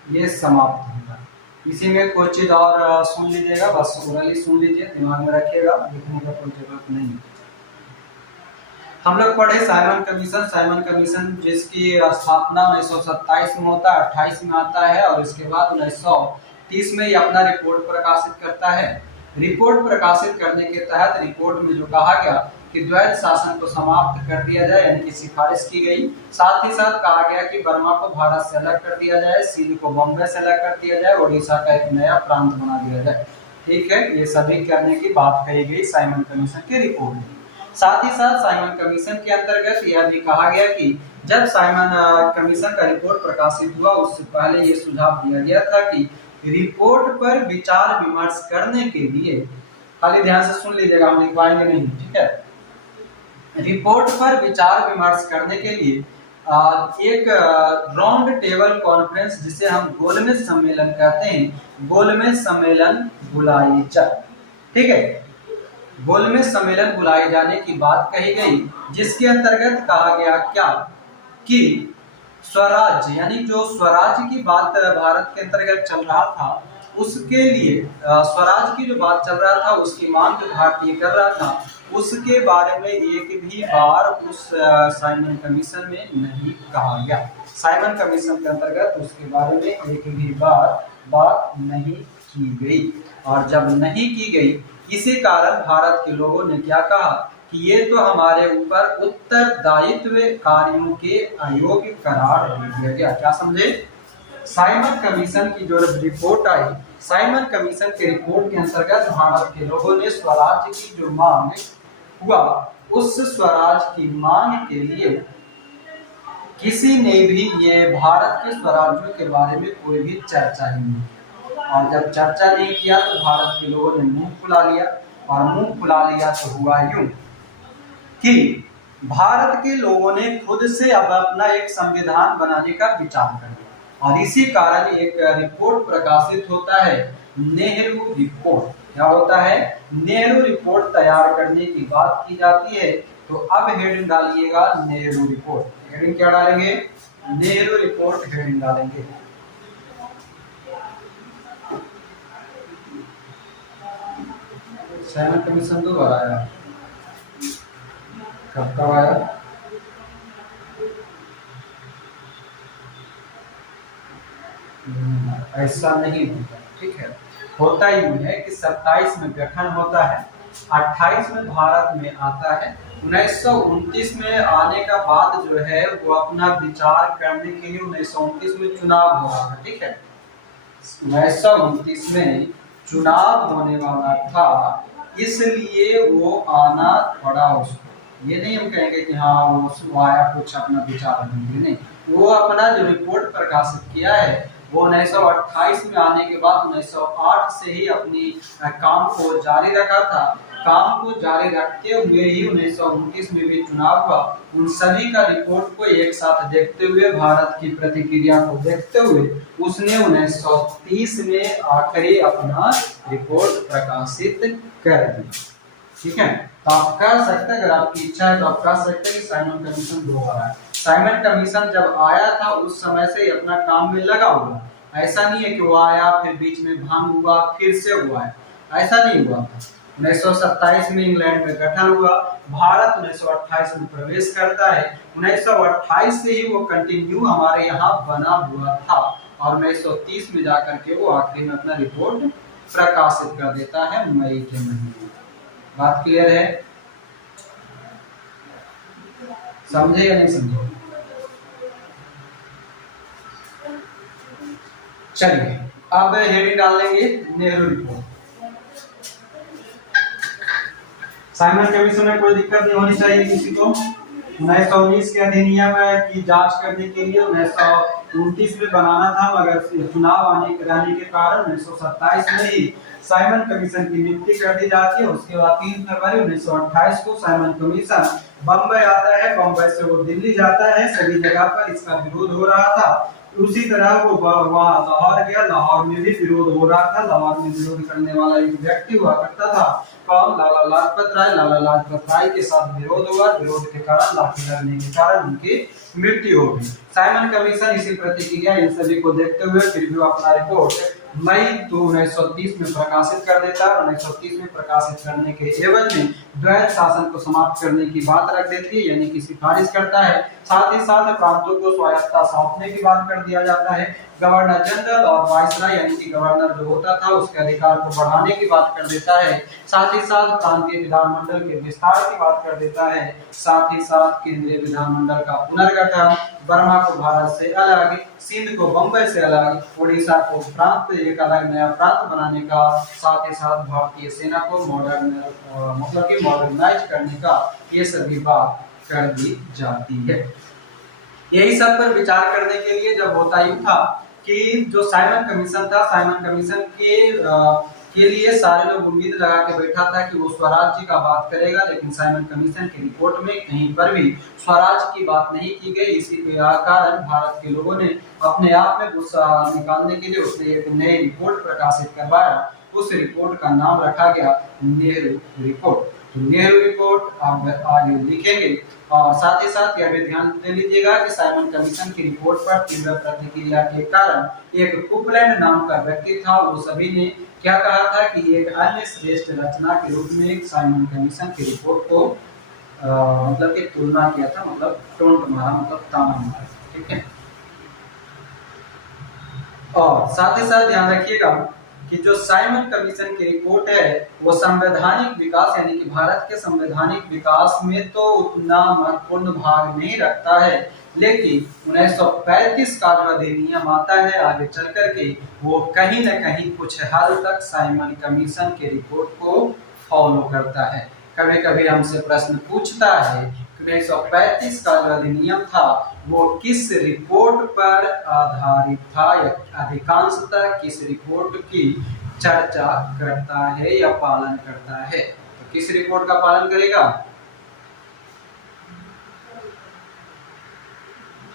ये समाप्त होगा। इसी में कोई चीज और सुन लीजिएगा, बस ओरली सुन लीजिए, दिमाग में रखिएगा, लिखने का कोई जरूरत नहीं। हम लोग पढ़े साइमन कमीशन। साइमन कमीशन जिसकी स्थापना 1927 में होता है, 28 में आता है, और इसके बाद 1930 में ये अपना रिपोर्ट प्रकाशित करता है। रिपोर्ट प्रकाशित करने के तहत रिपोर्ट में जो कहा गया कि द्वैत शासन को समाप्त कर दिया जाए, यानी कि सिफारिश की गई। साथ ही साथ कहा गया कि बर्मा को भारत से अलग कर दिया जाए, सिंध को बॉम्बे से अलग कर दिया जाए, ओडिशा का एक नया प्रांत बना दिया जाए। ठीक है, ये सभी करने की बात कही गई साइमन कमीशन के रिपोर्ट में। साथ ही साथ साइमन कमीशन के अंतर्गत यह भी कहा गया कि जब साइमन कमीशन का रिपोर्ट प्रकाशित हुआ उससे पहले ये सुझाव दिया गया था कि रिपोर्ट पर विचार विमर्श करने के लिए, खाली ध्यान से सुन लीजिएगा, हम लिखवाएंगे नहीं, ठीक है। रिपोर्ट पर विचार विमर्श करने के लिए एक राउंड टेबल कॉन्फ्रेंस, जिसे हम गोलमेज सम्मेलन कहते हैं, गोलमेज सम्मेलन बुलाई जाए। ठीक है, गोलमेज सम्मेलन बुलाए जाने की बात कही गई, जिसके अंतर्गत कहा गया क्या कि स्वराज, यानी जो स्वराज की बात भारत के अंतर्गत चल रहा था, उसके लिए स्वराज की जो बात चल रहा था, उसकी मांग जो भारतीय कर रहा था, उसके बारे में एक भी बार उस साइमन कमीशन में नहीं कहा गया। साइमन कमीशन के अंतर्गत उसके बारे में एक भी बार बात नहीं की गई। और जब नहीं की गई, इसी कारण भारत के लोगों ने क्या कहा कि ये तो हमारे ऊपर उत्तरदायित्व कार्यों के अयोग्य करार दे दिया गया। क्या समझे? साइमन कमीशन की जो रिपोर्ट आई, साइमन कमीशन के रिपोर्ट के अंतर्गत भारत के लोगों ने स्वराज की जो मांग हुआ, उस स्वराज की मांग के लिए किसी ने भी ये भारत के स्वराज्यों के बारे में कोई भी चर्चा ही नहीं। और जब चर्चा नहीं किया तो भारत के लोगों ने मुंह फुला लिया, और मुंह फुला लिया तो हुआ यूं कि भारत के लोगों ने खुद से अब अपना एक संविधान बनाने का विचार कर लिया। और इसी कारण एक रिपोर्ट प्रकाशित होता है, नेहरू रिपोर्ट। क्या होता है? नेहरू रिपोर्ट तैयार करने की बात की जाती है। तो अब हेडिंग डालिएगा नेहरू रिपोर्ट। हेडिंग क्या डालेंगे? नेहरू रिपोर्ट हेडिंग डालेंगे। साइमन कमीशन 2 बार आया, कब कब आया? ऐसा नहीं होता, ठीक है। होता ही है कि 27 में गठन होता है, 28 में भारत में आता है, 1929 में आने का बाद जो है वो अपना विचार करने के लिए 1929 में चुनाव हो रहा था। ठीक है, 1929 में चुनाव होने वाला था, इसलिए वो आना पड़ा उसको। ये नहीं हम कहेंगे कि हाँ वो आया कुछ अपना विचार नहीं, वो अपना जो रिपोर्ट प्रकाशित किया है वो 1928 में आने के बाद 1908 से ही अपनी काम को जारी रखा था। काम को जारी रखते हुए ही 1929 में भी चुनाव हुआ। उन सभी का रिपोर्ट को एक साथ देखते हुए, भारत की प्रतिक्रिया को देखते हुए उसने 1930 में आखिरी अपना रिपोर्ट प्रकाशित कर दी। ठीक है, तो आप कर सकते हैं, अगर आपकी इच्छा है तो आप कर सकते हैं कि साइमन कमीशन 2 बार आया। साइमन कमीशन जब आया था उस समय से ही अपना काम में लगा हुआ, ऐसा नहीं है कि वो आया फिर बीच में भांग हुआ फिर से हुआ है, ऐसा नहीं हुआ। 1927 में इंग्लैंड में गठन हुआ, भारत 1928 में प्रवेश करता है, 1928 से ही वो कंटिन्यू हमारे यहाँ बना हुआ था और 1930 में जाकर के वो आखिरी में अपना रिपोर्ट प्रकाशित कर देता है मई के महीने। बात क्लियर है? समझे या नहीं समझे? चलिए अब हेडिंग डाल लेंगे नेहरू रिपोर्ट। साइमन कमीशन में कोई दिक्कत नहीं होनी चाहिए किसी को। 1919 के अधिनियम की जांच करने के लिए 1929 में बनाना था, मगर चुनाव आने के कारण 1927 में ही साइमन कमीशन की नियुक्ति कर दी जाती है। उसके बाद 3 फरवरी 1928 को साइमन कमीशन बम्बई आता है, बम्बई से वो दिल्ली जाता है, सभी जगह पर इसका विरोध हो रहा था। उसी तरह वो वहाँ लाहौर गया, लाहौर में भी विरोध हो रहा था। लाहौर में विरोध करने वाला एक व्यक्ति हुआ करता था, कौन? लाला लाजपत राय। लाला लाजपत राय के साथ विरोध हुआ, विरोध के कारण लाठी लगने के कारण उनकी मृत्यु हो गई। साइमन कमीशन इसी प्रतिक्रिया इन सभी को देखते हुए फिर भी अपना रिपोर्ट मई 1930 में प्रकाशित कर देता है। 1930 में प्रकाशित करने के एवज में द्वैत शासन को समाप्त करने की बात रख देती है, यानी कि सिफारिश करता है। साथ ही साथ प्रांतों को स्वायत्तता सौंपने की बात कर दिया जाता है। गवर्नर जनरल और वाइसराय यानी कि गवर्नर जो होता था उसके अधिकार को बढ़ाने की बात कर देता है। साथ ही साथ प्रांतीय विधानमंडल के विस्तार की बात कर देता है। साथ ही साथ केंद्रीय विधानमंडल का पुनर्गठन, बर्मा को भारत से अलग, सिंध को बंबई से अलग, उड़ीसा को प्रांत एक अलग नया प्रांत बनाने का, साथ ही साथ भारतीय सेना को मॉडर्नाइज करने का, ये सभी बात कर दी जाती है। यही सब पर विचार करने के लिए जब होता ही था कि जो साइमन कमीशन था, साइमन कमीशन के लिए सारे लोग उम्मीद लगा के बैठा था कि वो स्वराज्य का बात करेगा, लेकिन साइमन कमीशन की रिपोर्ट में कहीं पर भी स्वराज की बात नहीं की गई। इसी के कारण भारत के लोगों ने अपने आप में गुस्सा निकालने के लिए उसने एक नई रिपोर्ट प्रकाशित करवाया। उस रिपोर्ट का नाम रखा गया नेहरू रिपोर्ट। तो नेहरू रिपोर्ट आप आगे लिखेंगे और साथ ही साथ यह भी ध्यान दे लीजिएगा कि साइमन कमीशन की रिपोर्ट पर तीव्र प्रतिक्रिया के कारण एक कुपलैंड नाम का व्यक्ति था, वो सभी ने क्या कहा था कि एक अन्य श्रेष्ठ रचना के रूप में साइमन कमीशन की रिपोर्ट को मतलब कि तुलना किया था, मतलब टोंट मारा, मतलब ताना मारा। ठीक है, और साथ ही साथ ध्यान रखिएगा कि जो साइमन कमीशन की रिपोर्ट है वो संवैधानिक विकास यानी कि भारत के संवैधानिक विकास में तो उतना महत्वपूर्ण भाग नहीं रखता है, लेकिन 1935 का जो अधिनियम आता है आगे चल करके वो कहीं न कहीं कुछ हद तक साइमन कमीशन के रिपोर्ट को फॉलो करता है। कभी कभी हमसे प्रश्न पूछता है कि 1935 का जो अधिनियम था वो किस रिपोर्ट पर आधारित था या अधिकांशतः किस रिपोर्ट की चर्चा करता है या पालन करता है? तो किस रिपोर्ट का पालन करेगा?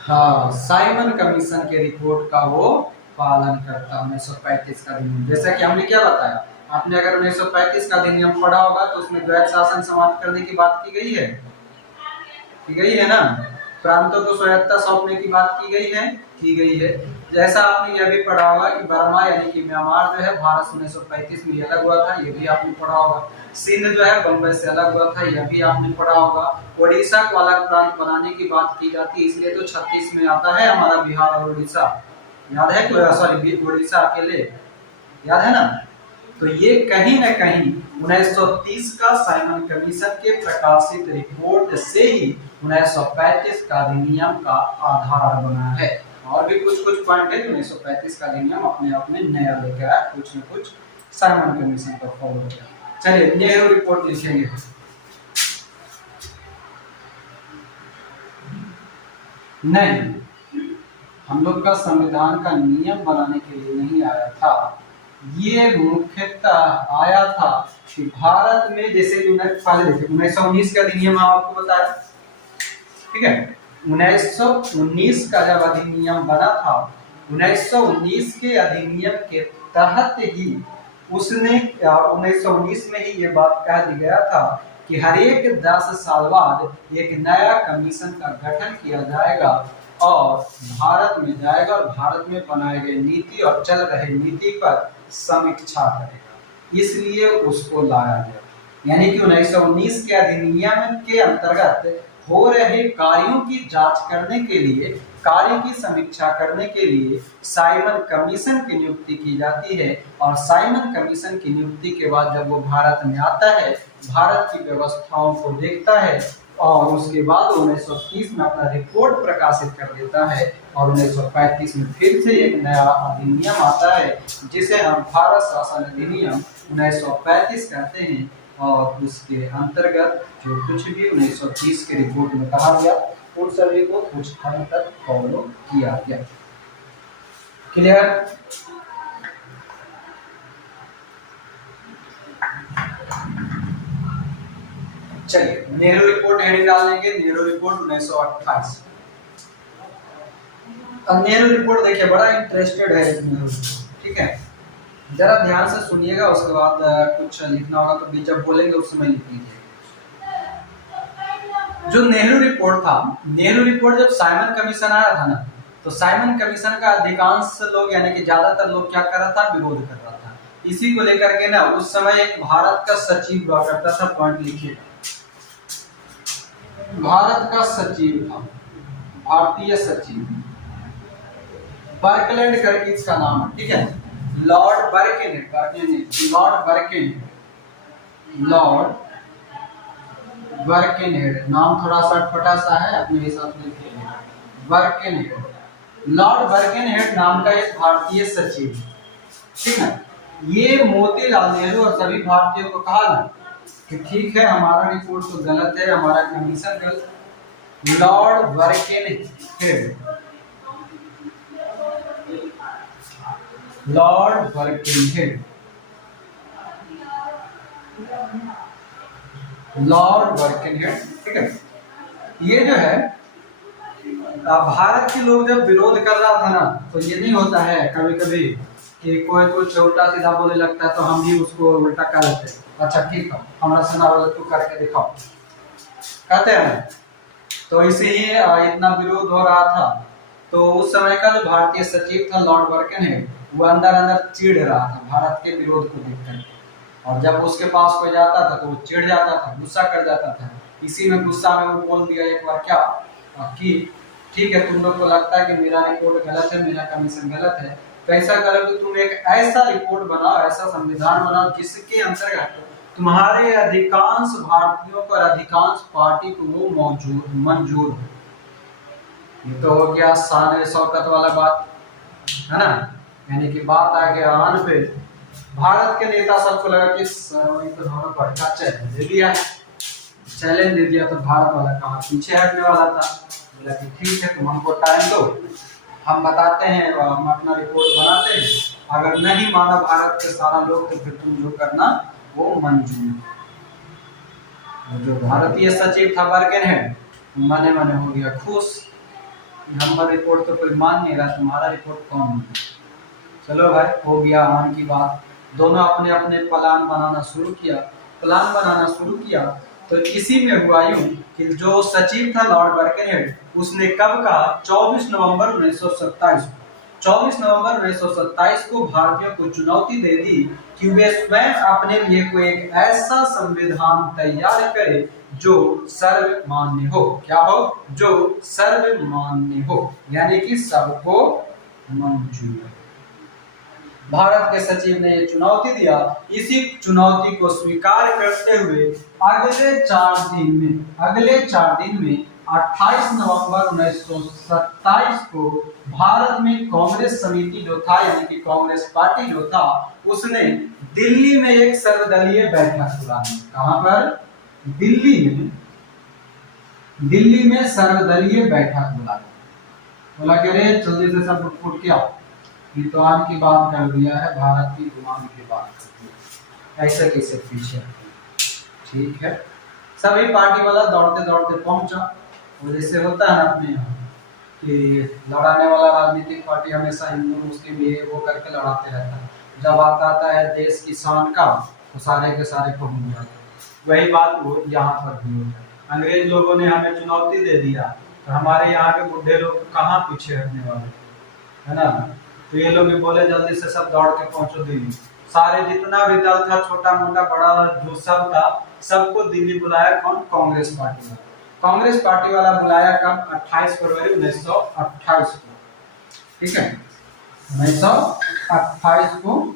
हाँ, साइमन कमीशन के रिपोर्ट का वो पालन करता 1935 का अधिनियम। जैसा कि हमने क्या बताया, आपने अगर 1935 का अधिनियम पढ़ा होगा तो उसमें द्वैत शासन समाप्त करने की बात की गई है ना, प्रांतों को स्वायत्तता सौंपने की बात की गई है। जैसा आपने यह भी पढ़ा होगा कि बर्मा यानी कि म्यांमार जो है भारत 1935 में अलग हुआ था, ये भी आपने पढ़ा होगा। सिंध जो है बंबई से अलग हुआ था, यह भी आपने पढ़ा होगा। उड़ीसा को अलग प्रांत बनाने की बात की जाती है, इसलिए तो 36 में आता है हमारा बिहार और उड़ीसा, याद है? सॉरी, उड़ीसा अकेले, याद है ना? तो ये कहीं न कहीं 1930 का साइमन कमीशन के प्रकाशित रिपोर्ट से ही 1935 का अधिनियम का आधार बना है। और भी कुछ पॉइंट है 1935 का अधिनियम अपने आप में नया लेकर आया, कुछ न कुछ साइमन कमीशन का फॉलो किया। चलिए नेहरू रिपोर्ट लिखेंगे। नहीं, हम लोग का संविधान का नियम बनाने के लिए नहीं आया था, ये मुख्यतः आया था कि भारत में जैसे पहले देखिए 1919 का अधिनियम आपको बताया, ठीक है। 1919 का जब अधिनियम बना था, 1919 के अधिनियम के तहत ही उसने 1919 में ही ये बात कह दी गया था कि हर एक 10 साल बाद एक नया कमीशन का गठन किया जाएगा और भारत में जाएगा और भारत में बनाए गए नीति और चल रहे नीति पर समीक्षा करेगा, इसलिए उसको लाया गया। यानी कि 1919 के अधिनियम के अंतर्गत हो रहे कार्यों की जांच करने के लिए, कार्य की समीक्षा करने के लिए साइमन कमीशन की नियुक्ति की जाती है और साइमन कमीशन की नियुक्ति के बाद जब वो भारत में आता है, भारत की व्यवस्थाओं को देखता है और उसके बाद 1930 में अपना रिपोर्ट प्रकाशित कर देता है और 1935 में फिर से एक नया अधिनियम आता है जिसे हम भारत शासन अधिनियम 1935 कहते हैं और उसके अंतर्गत जो कुछ भी 1930 के रिपोर्ट में कहा गया उन सभी को कुछ हद तक फॉलो किया गया। क्लियर? चलिए नेहरू रिपोर्ट हेडिंग डाल लेंगे, नेहरू रिपोर्ट 1928। अब नेहरू रिपोर्ट देखिए बड़ा इंटरेस्टेड है नेहरू, ठीक है, जरा ध्यान से सुनिएगा, उसके बाद कुछ लिखना होगा तो भी जब बोलेंगे उस समय लिख लीजिए। जो नेहरू रिपोर्ट था, नेहरू रिपोर्ट जब साइमन कमीशन आया था ना, तो साइमन कमीशन का अधिकांश लोग यानी कि ज्यादातर लोग क्या कर रहा था, विरोध कर रहा था। इसी को लेकर के ना उस समय एक भारत का सचिव हुआ करता था, पॉइंट लिखिए, भारत का सचिव था, भारतीय सचिव बर्कलैंड करके इसका नाम है, ठीक है, लॉर्ड बर्किनहेड, लॉर्ड बर्किनहेड, नाम थोड़ा सा अटपटा सा है, अपने हिसाब से लिखिए, बर्किनहेड, लॉर्ड बर्किनहेड नाम का एक भारतीय सचिव, ठीक है। ये मोतीलाल नेहरू और सभी भारतीयों को कहा ना कि ठीक है हमारा रिपोर्ट तो गलत है, हमारा कमीशन गलत। लॉर्ड बर्किनहेड, लॉर्ड बर्किनहेड, लॉर्ड बर्किनहेड, ठीक है, ये जो है भारत के लोग जब विरोध कर रहा था ना, तो ये नहीं होता है कभी कभी कि कोई कुछ उल्टा सीधा बोलने लगता है तो हम भी उसको उल्टा कर देते हैं, अच्छा ठीक है हमारा सुना वाला तू करके दिखाओ, कहते हैं। तो इसे ही इतना विरोध हो रहा था, तो उस समय का जो भारतीय सचिव था लॉर्ड बर्किनहेड, वो अंदर अंदर चिढ़ रहा था भारत के विरोध को देखकर, और जब उसके पास कोई जाता था तो वो चिढ़ जाता था, गुस्सा कर जाता था। इसी में गुस्सा में वो बोल दिया एक बार क्या कि ठीक है तुम लोग को लगता है कि मेरा रिपोर्ट गलत है, मेरा कमीशन गलत है, तो ऐसा करो कि तुम एक ऐसा रिपोर्ट बनाओ, ऐसा संविधान बनाओ जिसके अंतर्गत तुम्हारे अधिकांश भारतीयों पर, अधिकांश पार्टी को वो मंजूर हो। ये तो हो गया शान शौकत वाला बात है ना, यानी कि बात आ गया आन पे। भारत के नेता सबको लगा कि तो हमें बड़का चैलेंज दे दिया, चैलेंज दे दिया तो भारत वाला कहाँ पीछे हटने वाला था, बोला कि ठीक है तुम हमको टाइम दो, हम बताते हैं, हम अपना रिपोर्ट बनाते हैं, अगर नहीं माना भारत के सारा लोग तो फिर तुम जो करना वो मंजूर। जो भारतीय सचिव था बर्किनहेड मने मने हो गया खुश, हमारा रिपोर्ट तो कोई मान नहीं रहा, तुम्हारा रिपोर्ट कौन माने। चलो भाई हो गया अमन की बात, दोनों अपने अपने प्लान बनाना शुरू किया। तो इसी में हुआ यूं कि जो सचिव था लॉर्ड बर्किनहेड, उसने कब कहा 24 नवंबर 1927 को भारतीयों को चुनौती दे दी कि वे स्वयं अपने लिए कोई एक ऐसा संविधान तैयार करे जो सर्वमान्य हो। क्या हो? जो सर्वमान्य हो, यानी कि सबको मंजूर। भारत के सचिव ने ये चुनौती दिया, इसी चुनौती को स्वीकार करते हुए अगले 4 दिन में 28 नवंबर 1927 को भारत में कांग्रेस समिति जो था, यानी कि कांग्रेस पार्टी जो था, उसने दिल्ली में एक सर्वदलीय बैठक बुलाई। कहां पर? दिल्ली में सर्वदलीय बैठक बुलाई। बोला कि अरे जल्दी से सब उठ के आओ, ईतवार की बात कर दिया है, भारत की गुलामी की बात कर दी है। ऐसे कैसे पीछे, ठीक है। सभी पार्टी वाला दौड़ते दौड़ते पहुंचा, और जैसे होता है ना अपने यहाँ कि लड़ाने वाला राजनीतिक पार्टी हमेशा हिंदू मुस्लिम ये वो करके लड़ाते रहता है, जब आता है देश की शान का तो सारे के सारे पहुंच जाते हैं। वही बात वो यहाँ पर भी होता है। अंग्रेज लोगों ने हमें चुनौती दे दिया, तो हमारे यहाँ के बुढ़े लोग कहाँ पीछे हटने वाले, है ना। तो ये लोग भी बोले जल्दी से सब दौड़ के पहुंचो दिल्ली। सारे जितना भी दल था, छोटा मोटा बड़ा जो सब था, सबको दिल्ली बुलाया। कौन? कांग्रेस पार्टी वाला। कांग्रेस पार्टी वाला बुलाया कब? 28 फरवरी 1928 को, ठीक है। 1928 को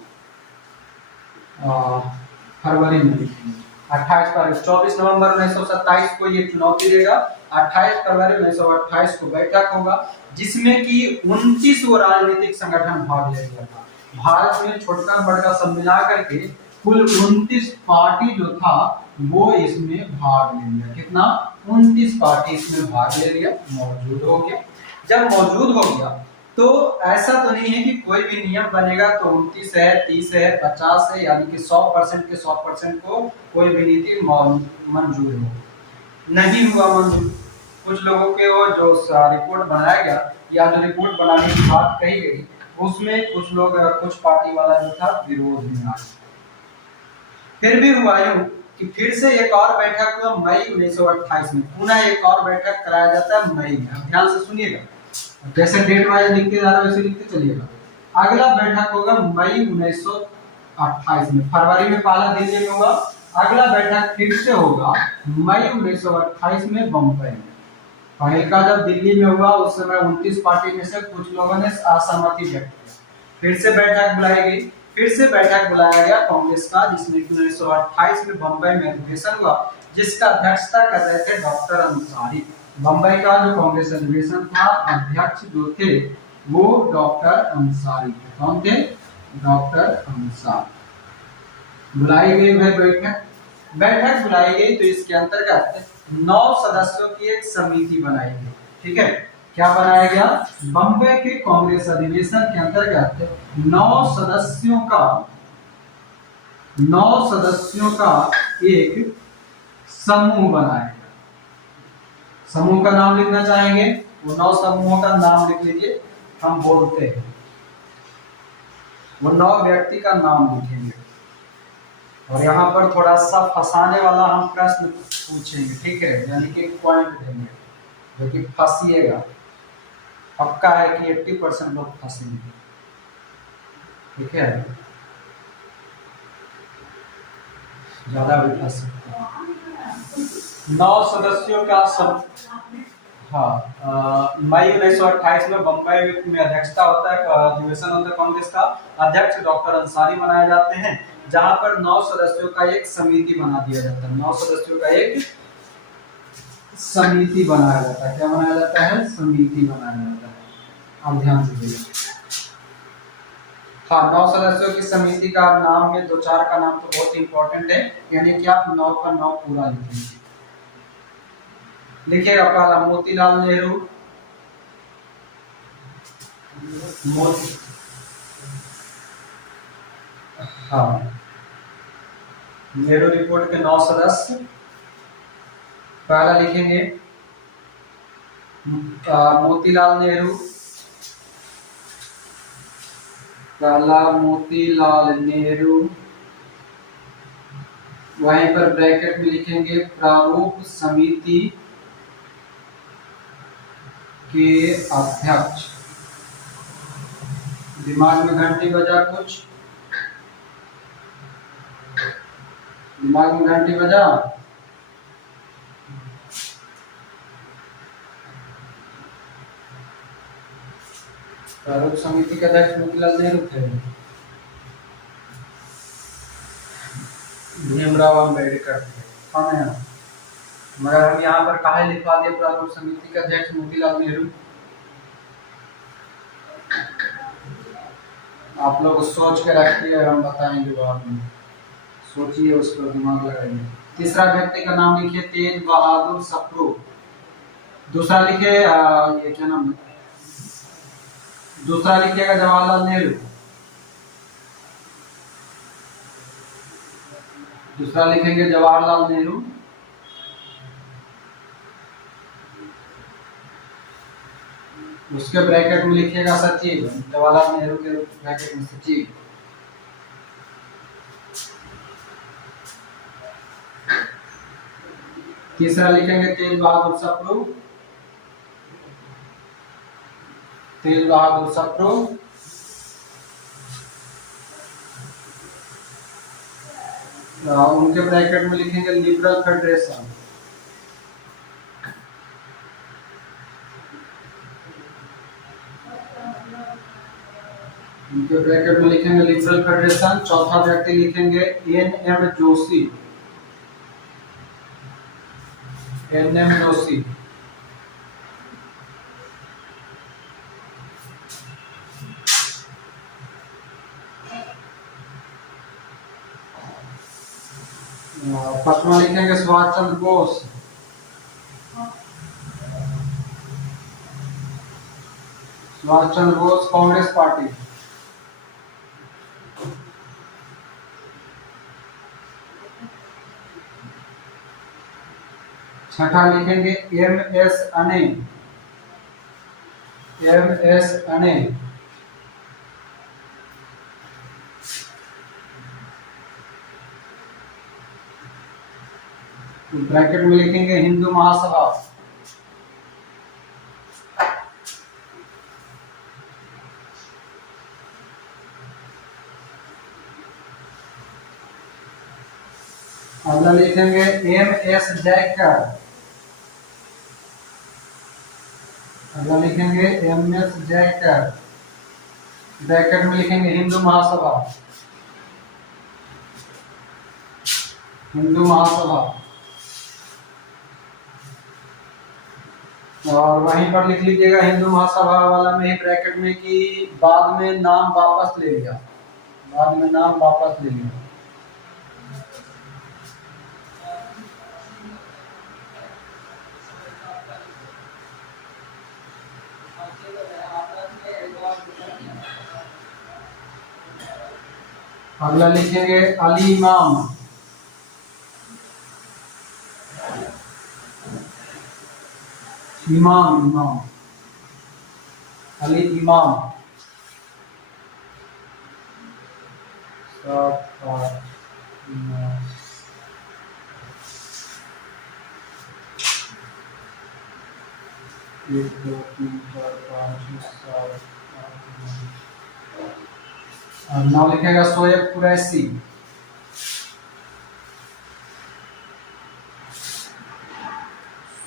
फरवरी में 28 फरवरी 24 नवंबर 1927 को ये चुनौती देगा। 28 फरवरी 1928 को बैठक होगा, जिसमें कि 29 राजनीतिक संगठन भाग ले गया था। भारत में छोटका बड़का सब मिला करके कुल 29 पार्टी जो था वो इसमें भाग ले लिया। कितना? 29 पार्टी इसमें भाग ले लिया, मौजूद हो गया। जब मौजूद हो गया तो ऐसा तो नहीं है कि कोई भी नियम बनेगा तो 29 है, 30 है, 50 है, यानी कि 100% के 100% को कोई भी नीति मंजूर हो, नहीं हुआ मंजूर। कुछ लोगों के वो जो रिपोर्ट बनाया गया या जो रिपोर्ट बनाने की बात कही गई, उसमें कुछ लोग, कुछ पार्टी वाला जो था विरोध में आ गया। फिर भी हुआ यूं कि फिर से एक और बैठक हुआ मई 1928 में। पुनः एक और बैठक कराया जाता है मई में। ध्यान से सुनिएगा, जैसे डेट वाइज लिखते जा रहा है वैसे लिखते चलिएगा। अगला बैठक होगा मई 1928 में। फरवरी में पहला दिल्ली में हुआ, अगला बैठक फिर से होगा मई 1928 में बम्बई में। पहले का जब दिल्ली में हुआ उस समय 29 पार्टी में से कुछ लोगों ने असहमति व्यक्त की, फिर से बैठक बुलाई गई। फिर से बैठक बुलाया गया कांग्रेस का, जिसमें 1928 में बम्बई में अधिवेशन हुआ, जिसका अध्यक्षता कर रहे थे डॉक्टर अंसारी। बम्बई का जो कांग्रेस अधिवेशन था, अध्यक्ष जो थे वो डॉक्टर अंसारी थे। कौन थे? डॉक्टर अंसारी। बुलाई गई भाई बैठक बुलाई गई, तो इसके अंतर्गत 9 सदस्यों की एक समिति बनाई गई, ठीक है। क्या बनाया गया? बम्बई के कांग्रेस अधिवेशन के अंतर्गत 9 सदस्यों का एक समूह बनाया गया। समूह का नाम लिखना चाहेंगे? वो 9 समूहों का नाम लिख लीजिए। हम बोलते हैं वो 9 व्यक्ति का नाम लिखेंगे, और यहाँ पर थोड़ा सा फंसाने वाला हम प्रश्न पूछेंगे, ठीक है, यानी कि पॉइंट देंगे जो कि फंसिएगा। पक्का है कि 80% लोग फंसेंगे, ठीक है, ज्यादा भी फंस सकते हैं। 9 सदस्यों का सब, हाँ, मई 1928 में बम्बई में अध्यक्षता होता है, अधिवेशन होता है कांग्रेस का। अध्यक्ष डॉक्टर अंसारी बनाए जाते हैं, जहां पर 9 सदस्यों का एक समिति बना दिया जाता है। 9 सदस्यों का एक समिति बनाया जाता है। क्या बनाया जाता है? समिति बनाया जाता है। अब ध्यान से देखिए, हाँ, 9 सदस्यों की समिति का नाम में 2-4 का नाम तो बहुत इंपॉर्टेंट है, यानी कि आप 9 का 9 पूरा लिखेंगे। लिखेगा पहला मोतीलाल नेहरू, हाँ, नेहरू रिपोर्ट के 9 सदस्य। पहला लिखेंगे मोतीलाल नेहरू, पहला मोतीलाल नेहरू। वहीं पर ब्रैकेट में लिखेंगे प्रारूप समिति के अध्यक्ष। दिमाग में घंटी बजा, कुछ दिमाग में घंटी बजा। प्रारूप समिति के अध्यक्ष मोतीलाल नेहरू थे। भीमराव अम्बेडकर थे, कौन है? मगर हम यहाँ पर काहे लिखवा दिए प्रारूप समिति के अध्यक्ष मोतीलाल नेहरू? आप लोग सोच के रखिए, हम बताएंगे बाद में। सोचिए, उसको दिमाग लगाइए। तीसरा व्यक्ति का नाम लिखिए तेज बहादुर सप्रू। दूसरा लिखिए ये क्या नाम है? दूसरा लिखिएगा जवाहरलाल नेहरू। दूसरा लिखेंगे जवाहरलाल नेहरू। उसके ब्रैकेट में लिखिएगा सचिव, जवाहरलाल नेहरू के ब्रैकेट में सचिव। तीसरा लिखेंगे तेज बहादुर सप्रू। तेज बहादुर सप्रू। उनके ब्रैकेट में लिखेंगे लिबरल फेडरेशन। उनके ब्रैकेट में लिखेंगे लिबरल फेडरेशन। चौथा व्यक्ति लिखेंगे एन.एम. जोशी। एन.एम. जोशी। पांचवा लिखेंगे सुभाष चंद्र बोस। सुभाष चंद्र बोस, कांग्रेस पार्टी। छठा लिखेंगे एम.एस. अने। एम.एस. अने। ब्रैकेट में लिखेंगे हिंदू महासभा। अगला लिखेंगे एम.एस. जयकर। अगला लिखेंगे एम.एस. जयकर। ब्रैकेट में लिखेंगे हिंदू महासभा। हिंदू महासभा। और वहीं पर लिख लीजिएगा हिंदू महासभा वाला में ही ब्रैकेट में कि बाद में नाम वापस ले लिया। बाद में नाम वापस ले लिया। अगला लिखेंगे अली इमाम। इमाम, इमाम, अली इमाम। 7, 8, 9। एक, दो, तीन, चार, पाँच, छः, 7, 8, 9 लिखेगा शोएब कुरैशी।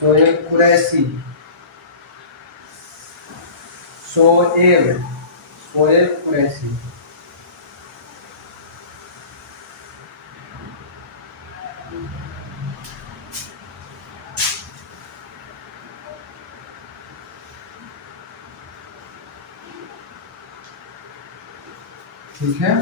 शोएब कुरैशी। शोएब कुरैशी। ठीक है।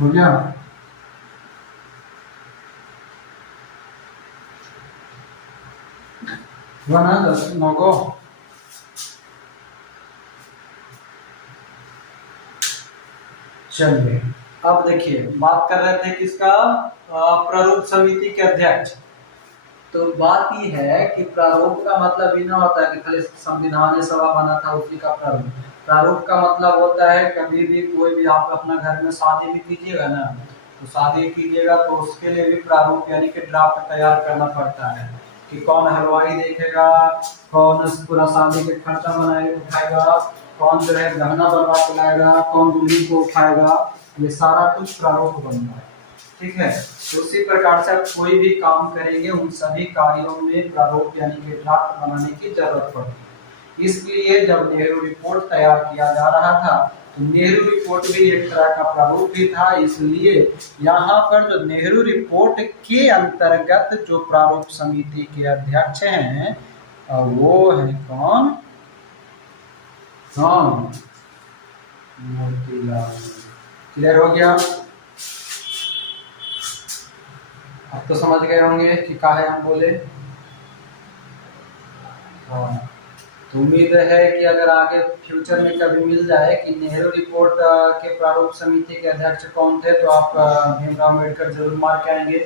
हो गया। हुआ ना 10, 9 को। चलिए अब देखिए बात कर रहे थे किसका, प्रारूप समिति के अध्यक्ष। तो बात ये है कि प्रारूप का मतलब ये ना होता है कि खाली संविधान सभा बना था उसी का प्रारूप। प्रारूप का मतलब होता है कभी भी कोई भी आप अपना घर में शादी भी कीजिएगा ना, तो शादी कीजिएगा तो उसके लिए भी प्रारूप यानी कि ड्राफ्ट तैयार करना पड़ता है कि कौन हलवाई देखेगा, कौन पूरा शादी के खर्चा बनाए उठाएगा, कौन जो है गहना बनवा के लाएगा, कौन दूल्ही को उठाएगा, ये सारा कुछ प्रारूप बनता है। ठीक है, तो उसी प्रकार से कोई भी काम करेंगे उन सभी कार्यों में प्रारूप यानी कि ड्राफ्ट बनाने की जरूरत पड़ती है। इसलिए जब नेहरू रिपोर्ट तैयार किया जा रहा था तो नेहरू रिपोर्ट भी एक तरह का प्रारूप ही था। इसलिए यहाँ पर जो नेहरू रिपोर्ट के अंतर्गत जो प्रारूप समिति के अध्यक्ष हैं वो है कौन, मोतीलाल। क्लियर हो गया? अब तो समझ गए होंगे कि क्या है हम बोले। हाँ, तो उम्मीद है कि अगर आगे फ्यूचर में कभी मिल जाए कि नेहरू रिपोर्ट के प्रारूप समिति के अध्यक्ष कौन थे, तो आप भीमराव अम्बेडकर जरूर मार के आएंगे।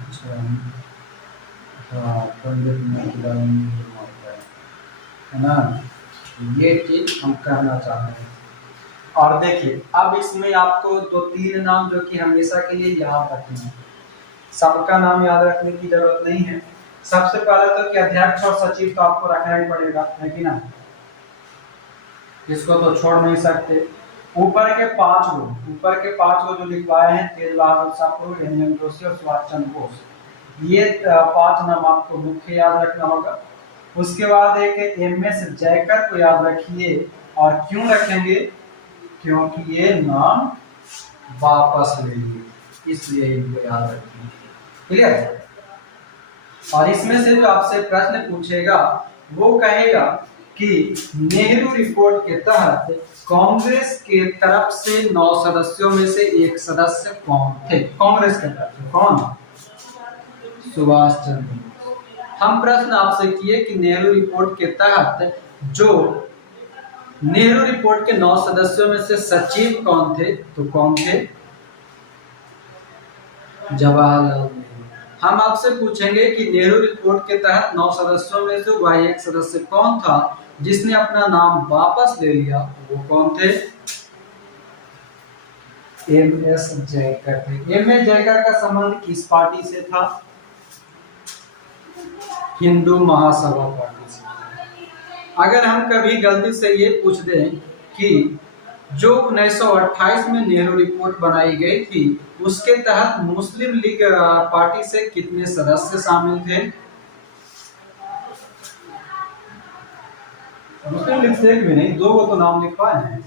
अच्छा, हाँ, पंडित मोतीलाल नेहरू है ना, ये चीज हम कहना चाह रहे हैं। और देखिए अब इसमें आपको दो तीन नाम जो कि हमेशा के लिए याद रखने हैं, सबका नाम याद रखने की जरूरत नहीं है। सबसे पहले तो कि अध्यक्ष और सचिव तो आपको रखना ही पड़ेगा, है कि ना, इसको तो छोड़ नहीं सकते। ऊपर के पांच गो जो लिखवाए हैं, तेज बहादुर शाहपुर, एम जोशी और सुभाष चंद्र बोस, ये पांच नाम आपको मुख्य याद रखना होगा। उसके बाद एक एम.एस. जयकर को याद रखिए, और क्यों रखेंगे, क्योंकि ये नाम वापस ले लिए, इसलिए इनको याद रखेंगे। क्लियर? और इसमें से जो आपसे प्रश्न पूछेगा वो कहेगा कि नेहरू रिपोर्ट के तहत कांग्रेस के तरफ से 9 सदस्यों में से एक सदस्य कौन थे? कांग्रेस के तरफ से कौन? सुभाष चंद्र बोस। हम प्रश्न आपसे किए कि नेहरू रिपोर्ट के तहत जो नेहरू रिपोर्ट के 9 सदस्यों में से सचिव कौन थे, तो कौन थे? जवाहरलाल नेहरू। हम आपसे पूछेंगे कि नेहरू रिपोर्ट के तहत 9 सदस्यों में से वह एक सदस्य कौन था जिसने अपना नाम वापस ले लिया, वो कौन थे? एम.एस. जयकर थे। एम.एस. जयकर का संबंध किस पार्टी से था? हिंदू महासभा पार्टी से। अगर हम कभी गलती से ये पूछ दें कि जो 1928 में नेहरू रिपोर्ट बनाई गई थी, उसके तहत मुस्लिम लीग पार्टी से कितने सदस्य शामिल थे? मुस्लिम लीग से एक भी नहीं, 2 तो नाम लिखवाए हैं,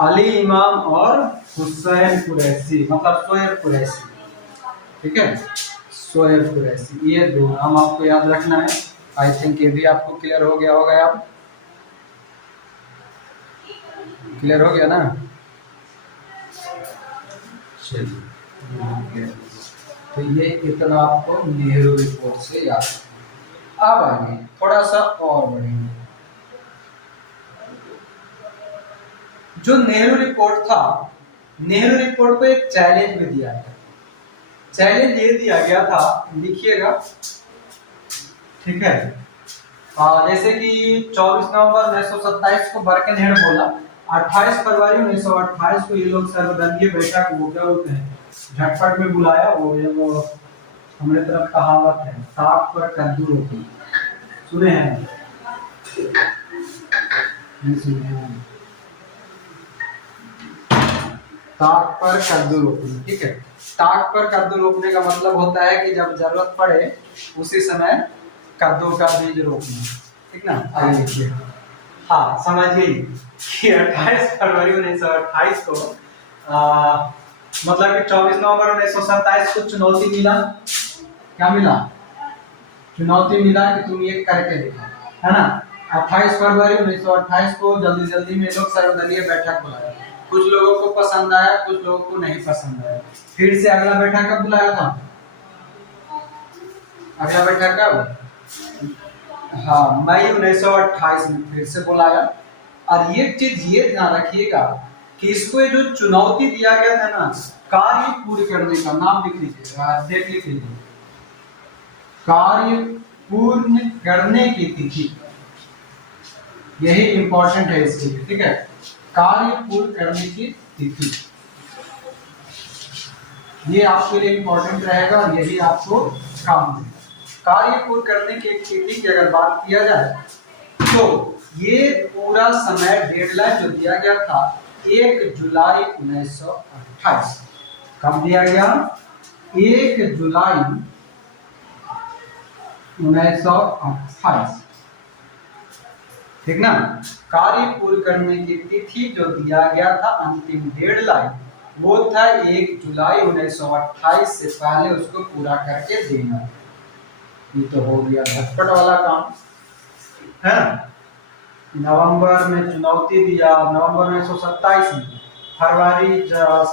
अली इमाम और हुसैन कुरैशी, मतलब शोएब कुरैशी। ठीक है, शोएब कुरैशी, ये 2 नाम आपको याद रखना है। आई थिंक ये भी आपको क्लियर हो गया होगा। आप क्लियर हो गया ना? चलिए, तो ये इतना आपको नेहरू रिपोर्ट से याद है। अब आगे थोड़ा सा और बढ़ेंगे। जो नेहरू रिपोर्ट था, नेहरू रिपोर्ट को एक चैलेंज भी दिया गया। चैलेंज ये दिया गया था, लिखिएगा, ठीक है, जैसे कि 24 नवंबर 1927 को बर्कनहेड बोला, 28 फरवरी 1928 को ये लोग सर्वदलीय बैठक वो क्या बोलते हैं, झटपट में बुलाया। वो हमारे तरफ कहावत है, ताक पर कद्दू रोटी, सुने हैं? सुने हैं? ताक पर कद्दू रोपनी। ठीक है, ताक पर कद्दू रोपने का मतलब होता है कि जब जरूरत पड़े उसी समय कद्दू का बीज रोपना। ठीक ना? आगे लिखिए। हाँ, समझ गई कि 28 फरवरी 1928 को मतलब कि 24 नवंबर 1927 को चुनौती मिला। क्या मिला? चुनौती मिला कि तुम ये करके दिखा, है ना। 28 फरवरी 1928 को जल्दी में लोग सर्वदलीय बैठक बुलाया। कुछ लोगों को पसंद आया, कुछ लोगों को नहीं पसंद आया। फिर से अगला बैठक कब बुलाया था? अगला बैठक कब? हाँ, मई 1928 में फिर से बुलाया। और ये चीज ये ध्यान रखिएगा कि इसको जो चुनौती दिया गया था ना, कार्य पूरी करने का, नाम लिख लीजिए, देख लीजिए, कार्य पूर्ण करने की तिथि, यही इंपॉर्टेंट है इसके लिए। ठीक है, कार्य पूर्ण करने की तिथि, ये आपके लिए इंपॉर्टेंट रहेगा और यही आपको काम देगा। कार्य पूर्ण करने की तिथि की अगर बात किया जाए तो ये पूरा समय डेडलाइन जो दिया गया था 1 जुलाई 1928। कब दिया गया? 1 जुलाई 1928। ठीक ना? कार्य पूर्ण करने की तिथि जो दिया गया था, अंतिम डेडलाइन, वो था 1 जुलाई 1928 से पहले उसको पूरा करके देना। ये तो हो गया झटपट वाला काम। है ना। नवंबर में चुनौती दिया, नवंबर में 127 में, फरवरी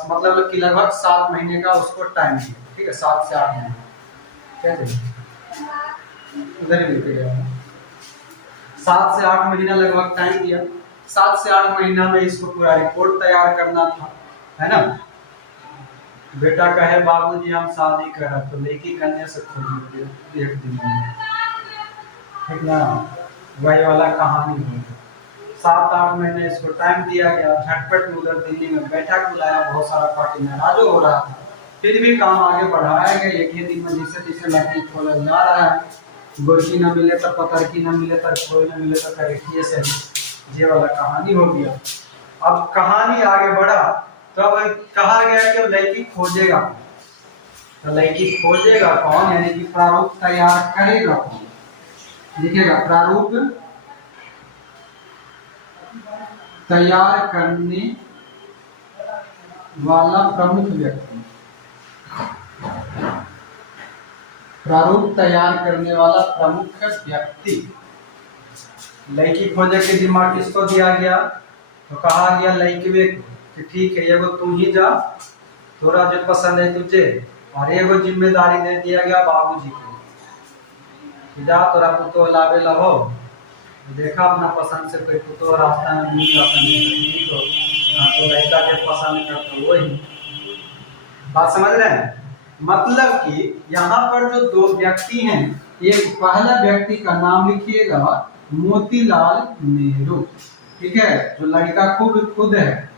मतलब कि लगभग 7 महीने का उसको टाइम दिया, ठीक है, 7 से 8 महीने, कैसे उधर ही गया, 7 से 8 महीना लगभग टाइम दिया। 7 से 8 महीना में इसको पूरा रिपोर्ट तैयार करना था, है ना। बेटा कहे बाबूजी हम शादी करा, तो लड़की कन्या से खोज एक दिन में, ठीक ना, वही वाला कहानी है। 7-8 महीने इसको टाइम दिया गया, झटपट में उधर दिल्ली में बैठक बुलाया, बहुत सारा पार्टी नाराज हो रहा था, फिर भी काम आगे बढ़ाया गया। एक ही दिन में जिसे जिसे लड़की खोला जा रहा है, गोरकी न मिले तो पतरकी न मिले तो कोई न मिले तो करेठिए से, ये वाला कहानी हो गया। अब कहानी आगे बढ़ा तो अब कहा गया कि लड़की खोजेगा, तो लड़की खोजेगा कौन, यानी कि प्रारूप तैयार करेगा कौन, लिखेगा प्रारूप तैयार करने वाला प्रमुख व्यक्ति, प्रारूप तैयार करने वाला प्रमुख व्यक्ति। लड़की खोजे के जिम्मा किसको दिया गया, तो कहा गया लड़की कि ठीक है एगो तू ही जा, तोरा जो पसंद है तुझे, और एगो जिम्मेदारी दे दिया गया बाबूजी को, जा तोरा पुतो लावे ला हो, देखा अपना पसंद से कोई पुतो रास्ता में मिल जाता तो लड़का के पसंद करते वही। बात समझ रहे हैं, मतलब कि यहाँ पर जो दो व्यक्ति हैं, एक पहला व्यक्ति का नाम लिखिएगा मोतीलाल नेहरू, ठीक है, जो लड़का खुद है,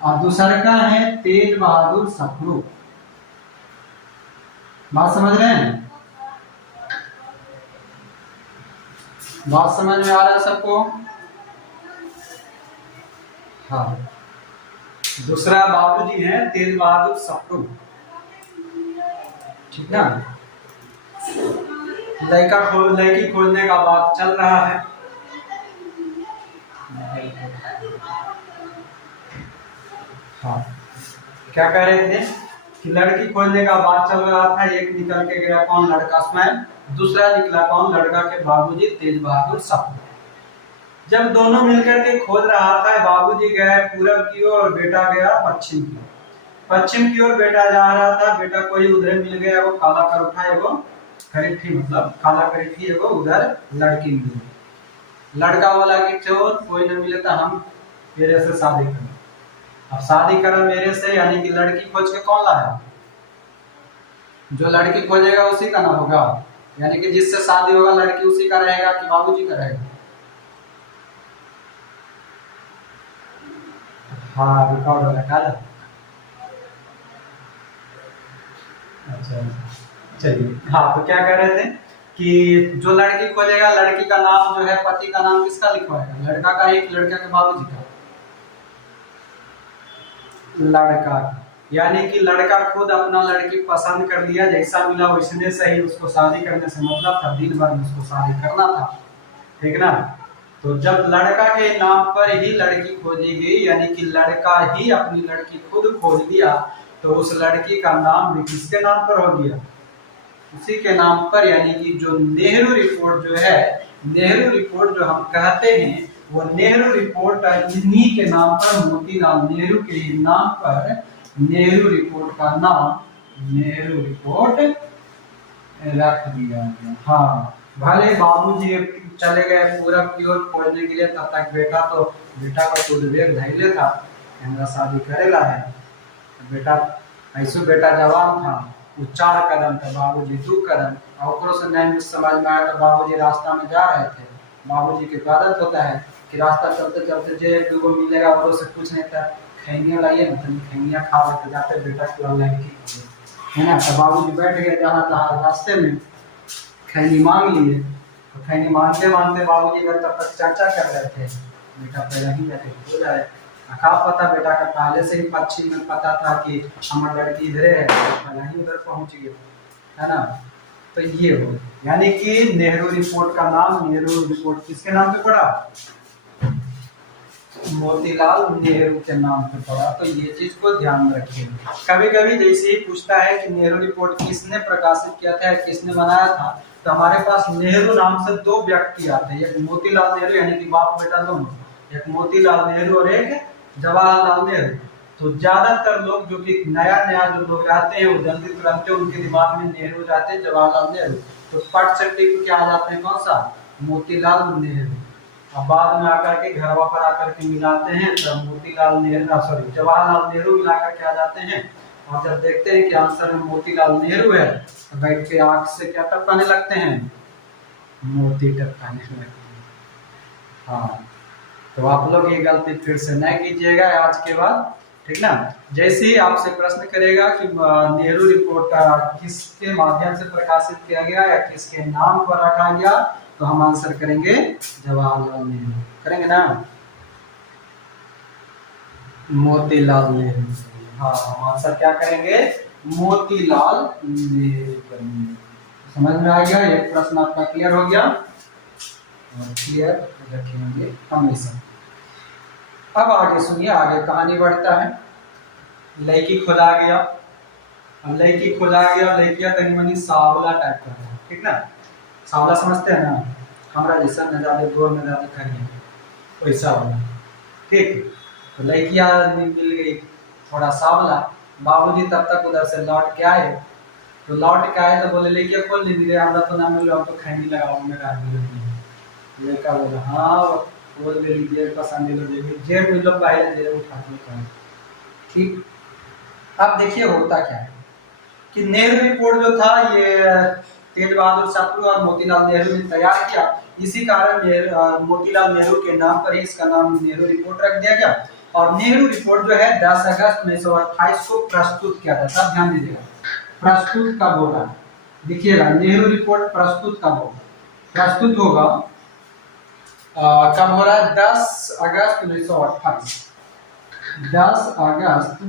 और दूसरा का है तेज बहादुर सप्रू। बात समझ रहे हैं, बात समझ में आ रहा है सबको। हाँ, दूसरा बाबूजी हैं तेज बहादुर सप्रू, ठीक ना। लड़की खोजने का बात चल रहा है, हाँ क्या कह रहे थे कि लड़की खोजने का बात चल रहा था, एक निकल के गया कौन, लड़का स्मैल, दूसरा निकला कौन, लड़का के बाबूजी तेज बहादुर सप्रू। जब दोनों मिलकर के खोज रहा था, बाबूजी गए पूरब की ओर और बेटा गया पश्चिम की ओर। पश्चिम की ओर बेटा जा रहा था, बेटा कोई उधर मिल गया, वो काला कर उठा, वो करीठी मतलब काला करीठी, वो उधर लड़की मिल गई। लड़का बोला कि चोर कोई न मिले तो हम मेरे से शादी करें। अब शादी करें मेरे से, यानी कि लड़की खोज के कौन लाया, जो लड़की खोजेगा उसी का ना होगा, यानी कि जिससे शादी होगा लड़की उसी का रहेगा कि बाबूजी का रहेगा। हाँ रिकॉर्ड हो रहा है। अच्छा चलिए, हाँ तो क्या कह रहे थे कि जो लड़की खोजेगा, लड़की का नाम जो है, पति का नाम किसका लिखवाएगा, लड़का का, एक लड़का के बाबूजी का, लड़का, यानी कि लड़का खुद अपना लड़की पसंद कर लिया, जैसा मिला वैसने सही, उसको शादी करने से मतलब था, दिन भर में उसको शादी करना था, ठीक ना। तो जब लड़का के नाम पर ही लड़की खोजी गई, यानी कि लड़का ही अपनी लड़की खुद खोज लिया, तो उस लड़की का नाम भी किसके नाम पर हो गया, उसी के नाम पर, यानी कि जो नेहरू रिपोर्ट जो है, नेहरू रिपोर्ट जो हम कहते हैं, वो नेहरू रिपोर्ट इन्हीं के नाम पर, मोतीलाल नेहरू के ही नाम पर नेहरू रिपोर्ट का नाम नेहरू रिपोर्ट रख दिया गया। हाँ भले बाबूजी चले गए पूरब की ओर खोजने के लिए, तब तक बेटा का तो विवेक धैर्य था, हमारा शादी करेला है, बेटा ऐसो बेटा जवान था, वो 4 कदम था, बाबूजी 2 कदम, और से नहीं समझ में आया तो बाबूजी रास्ता में जा रहे थे, बाबूजी की आदत होता है कि रास्ता चलते चलते जो एक दूगो मिलेगा और से कुछ नहीं था, खैनिया लाइए ना, तो खैनिया खा लेते जाते, बेटा की लड़की है ना, तो बाबूजी बैठ गए जहाँ तहाँ रास्ते में, खैनी मांग लिए, तो खैनी मांगते मांगते बाबूजी घर तब तक चर्चा कर रहे थे, बेटा पहले ही जाके हो जाए, का पता बेटा का पहले से ही पश्चिम में पता था कि हमारी लड़की इधर है, पहले ही उधर पहुंच गए, है ना। तो ये हो, यानी कि नेहरू रिपोर्ट का नाम, नेहरू रिपोर्ट किसके नाम पे पड़ा, मोतीलाल नेहरू के नाम पे पड़ा। तो ये चीज को ध्यान रखिए, कभी कभी जैसे ही पूछता है कि नेहरू रिपोर्ट किसने प्रकाशित किया था, किसने बनाया था, तो हमारे पास नेहरू नाम से दो व्यक्ति आते हैं, एक मोतीलाल नेहरू यानी कि बाप बेटा दोनों, एक मोतीलाल नेहरू और एक जवाहरलाल नेहरू। तो ज्यादातर लोग जो कि नया नया जो लोग आते हैं वो जल्दी तुरंत उनके दिमाग में नेहरू जाते हैं, जवाहरलाल नेहरू, तो पट से टिप के आ जाते हैं कौन सा, मोतीलाल नेहरू। अब बाद में आकर के घरवा पर आकर के मिलाते हैं तब मोतीलाल नेहरू सॉरी जवाहरलाल नेहरू मिला करके आ जाते हैं। और जब देखते हैं कि आंसर में मोतीलाल नेहरू है तो बैठ के आंख से क्या टपकाने लगते हैं, मोती टपकाने लगते हैं। हाँ, तो आप लोग ये गलती फिर से नहीं कीजिएगा आज के बाद, ठीक ना। जैसे ही आपसे प्रश्न करेगा कि नेहरू रिपोर्ट किसके माध्यम से प्रकाशित किया गया या किसके नाम पर रखा गया, तो हम आंसर करेंगे जवाहरलाल नेहरू, करेंगे ना, मोतीलाल नेहरू। हाँ, हम आंसर क्या करेंगे, मोतीलाल नेहरू करेंगे। समझ में आ गया, एक प्रश्न आपका क्लियर हो गया और क्लियर रखेंगे हमेशा। अब आगे सुनिए, आगे कहानी बढ़ता है। लड़की खुला गया, अब लड़की खुला गया, लड़कियां तनी मनी सावला टाइप का है, ठीक ना, सावला समझते हैं ना, हमारा जैसा न ज्यादा गोर न ज्यादा करिए वैसा वाला, ठीक। तो लड़कियां मिल गई थोड़ा सावला, बाबूजी तब तक उधर से लौट के आए, तो लौट के आए तो बोले लड़कियां खोल ली मिले, हमरा तो ना मिलो, हम तो खैनी लगाऊंगा लड़का बोला हाँ बोल मेरी जेल पसंद है, जेल मिलो पहले जेल उठा के, ठीक। अब देखिए होता क्या है कि नेहरू रिपोर्ट जो था ये तेज बहादुर शास्त्री और मोतीलाल नेहरू ने तैयार किया, इसी कारण मोतीलाल नेहरू के नाम पर ही इसका नाम नेहरू रिपोर्ट रख दिया गया। और नेहरू रिपोर्ट जो है 10 अगस्त 1928 को प्रस्तुत किया था, ध्यान दीजिएगा, प्रस्तुत कब होगा, देखिएगा नेहरू रिपोर्ट प्रस्तुत कब होगा, प्रस्तुत होगा कब हो रहा है, 10 अगस्त 1928, 10 अगस्त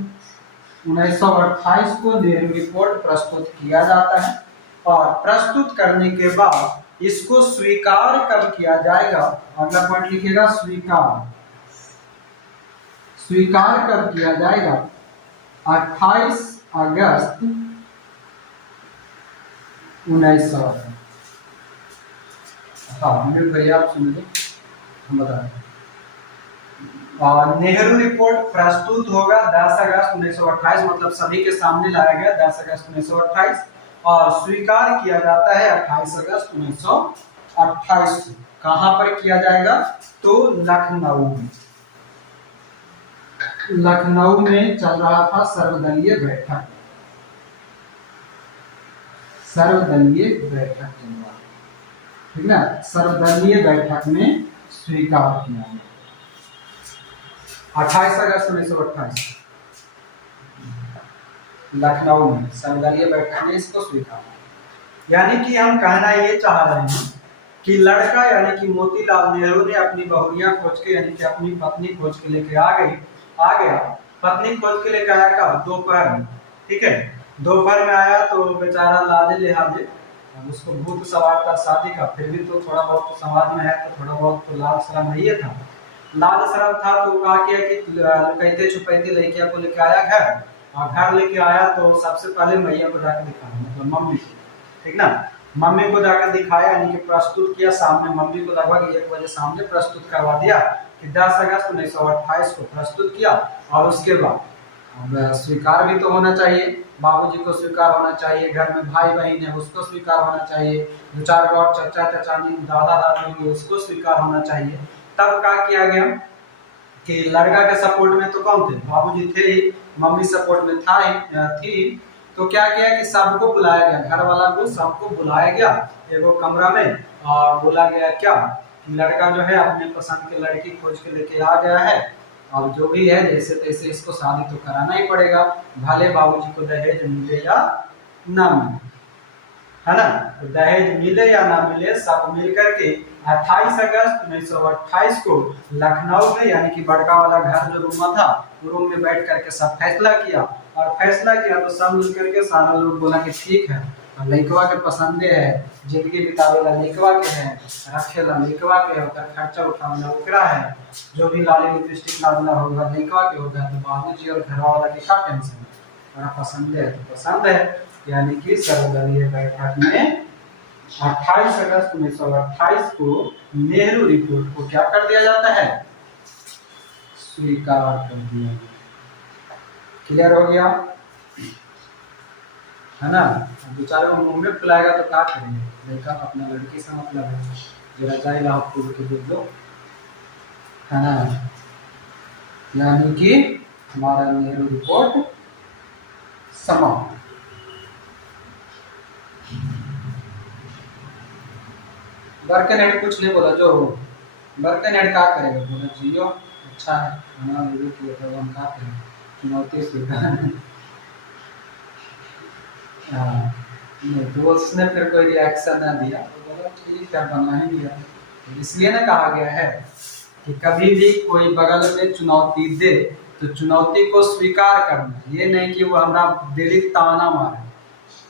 1928 को नेहरू रिपोर्ट प्रस्तुत किया जाता है। और प्रस्तुत करने के बाद इसको स्वीकार कब किया जाएगा, अगला पॉइंट लिखिएगा, स्वीकार, स्वीकार कब किया जाएगा, 28 अगस्त 1900। हाँ म्यूट भैया आप सुन लो, हम बता रहे हैं। नेहरू रिपोर्ट प्रस्तुत होगा 10 अगस्त 1928, मतलब सभी के सामने लाया गया 10 अगस्त 1928, और स्वीकार किया जाता है 28 अगस्त 1928। कहां पर किया जाएगा, तो लखनऊ में, लखनऊ में चल रहा था सर्वदलीय बैठक, सर्वदलीय बैठक चल रहा, ठीक ना, सर्वदलीय बैठक में स्वीकार किया गया 28 अगस्त 1928 लखनऊ में सर्वदलीय बैठक में इसको स्वीकार। यानी कि हम कहना ये चाह रहे हैं कि लड़का यानी कि मोतीलाल नेहरू ने अपनी बहुरिया खोज के यानी कि अपनी पत्नी खोज के लेके आ गया, पत्नी खोज के लेके आया कब, दोपहर में, ठीक है, दोपहर में आया तो बेचारा लाले लिहाजे उसको भूत सवार था शादी का, फिर भी तो थोड़ा बहुत तो समाज में है तो थोड़ा बहुत तो लाल शर्म नहीं था, लाल शर्म था, तो कहा किया कि कहते छुपैते लड़किया को लेके आया घर, और घर लेके आया तो सबसे पहले मैया को जाकर दिखाया, मतलब मम्मी को, ठीक ना, मम्मी को जाकर दिखाया यानी कि प्रस्तुत किया सामने, मम्मी को लगभग 1 बजे सामने प्रस्तुत करवा दिया कि 10 अगस्त 1928 को प्रस्तुत किया। और उसके बाद अब स्वीकार भी तो होना चाहिए, बाबूजी को स्वीकार होना चाहिए, घर में भाई बहन है उसको स्वीकार होना चाहिए, 2-4 और चाचा चचानी दादा दादी होंगे उसको स्वीकार होना चाहिए। तब क्या किया गया कि लड़का के सपोर्ट में तो कौन थे, बाबूजी थे ही, मम्मी सपोर्ट में थी, तो क्या किया कि सबको बुलाया गया, घर वाला को सबको बुलाया गया एक कमरा में, और बोला गया क्या कि लड़का जो है अपने पसंद की लड़की खोज के लेके आ गया है, और जो भी है जैसे तैसे इसको शादी तो कराना ही पड़ेगा, भले बाबूजी को दहेज मिले या ना मिले, है ना, तो दहेज मिले या ना मिले सब मिल करके 28 अगस्त 1928 को लखनऊ में यानी कि बड़का वाला घर जो रूम था वो रूम में बैठ करके सब फैसला किया, और फैसला किया तो सब मिल करके सारा लोग बोला कि ठीक है, लड़कवा के पसंदे है, जिंदगी बितावेला लड़कवा के है, रखेला लड़कवा के है, खर्चा उठावेला ओकरा है, जो भी लाली लिपस्टिक लादला होगा लड़कवा के होगा, तो बाबूजी और घर वाला के क्या टेंशन है, बड़ा पसंद है तो पसंद है, यानी कि सर्वदलीय बैठक में 28 अगस्त 1928 को नेहरू रिपोर्ट को क्या कर दिया जाता है, स्वीकार कर दिया गया। क्लियर हो गया है ना। बेचारे को मुंह में पिलाएगा तो क्या करेंगे, लड़का अपना लड़की से मतलब है, जरा जाएगा आपको के दे दो, है ना। यानी कि हमारा नेहरू रिपोर्ट समाप्त। बर्कनहेड कुछ नहीं बोला, जो हो बर्कनहेड क्या करेगा, बोला जियो अच्छा है, हमारा नेहरू किया तो हम क्या करें, चुनौती स्वीकार। हाँ नहीं तो उसने फिर कोई रिएक्शन ना दिया, तो बोला ठीक है बना ही दिया। तो इसलिए ना कहा गया है कि कभी भी कोई बगल में चुनौती दे तो चुनौती को स्वीकार करना, ये नहीं कि वो हमारा दिली ताना मारे।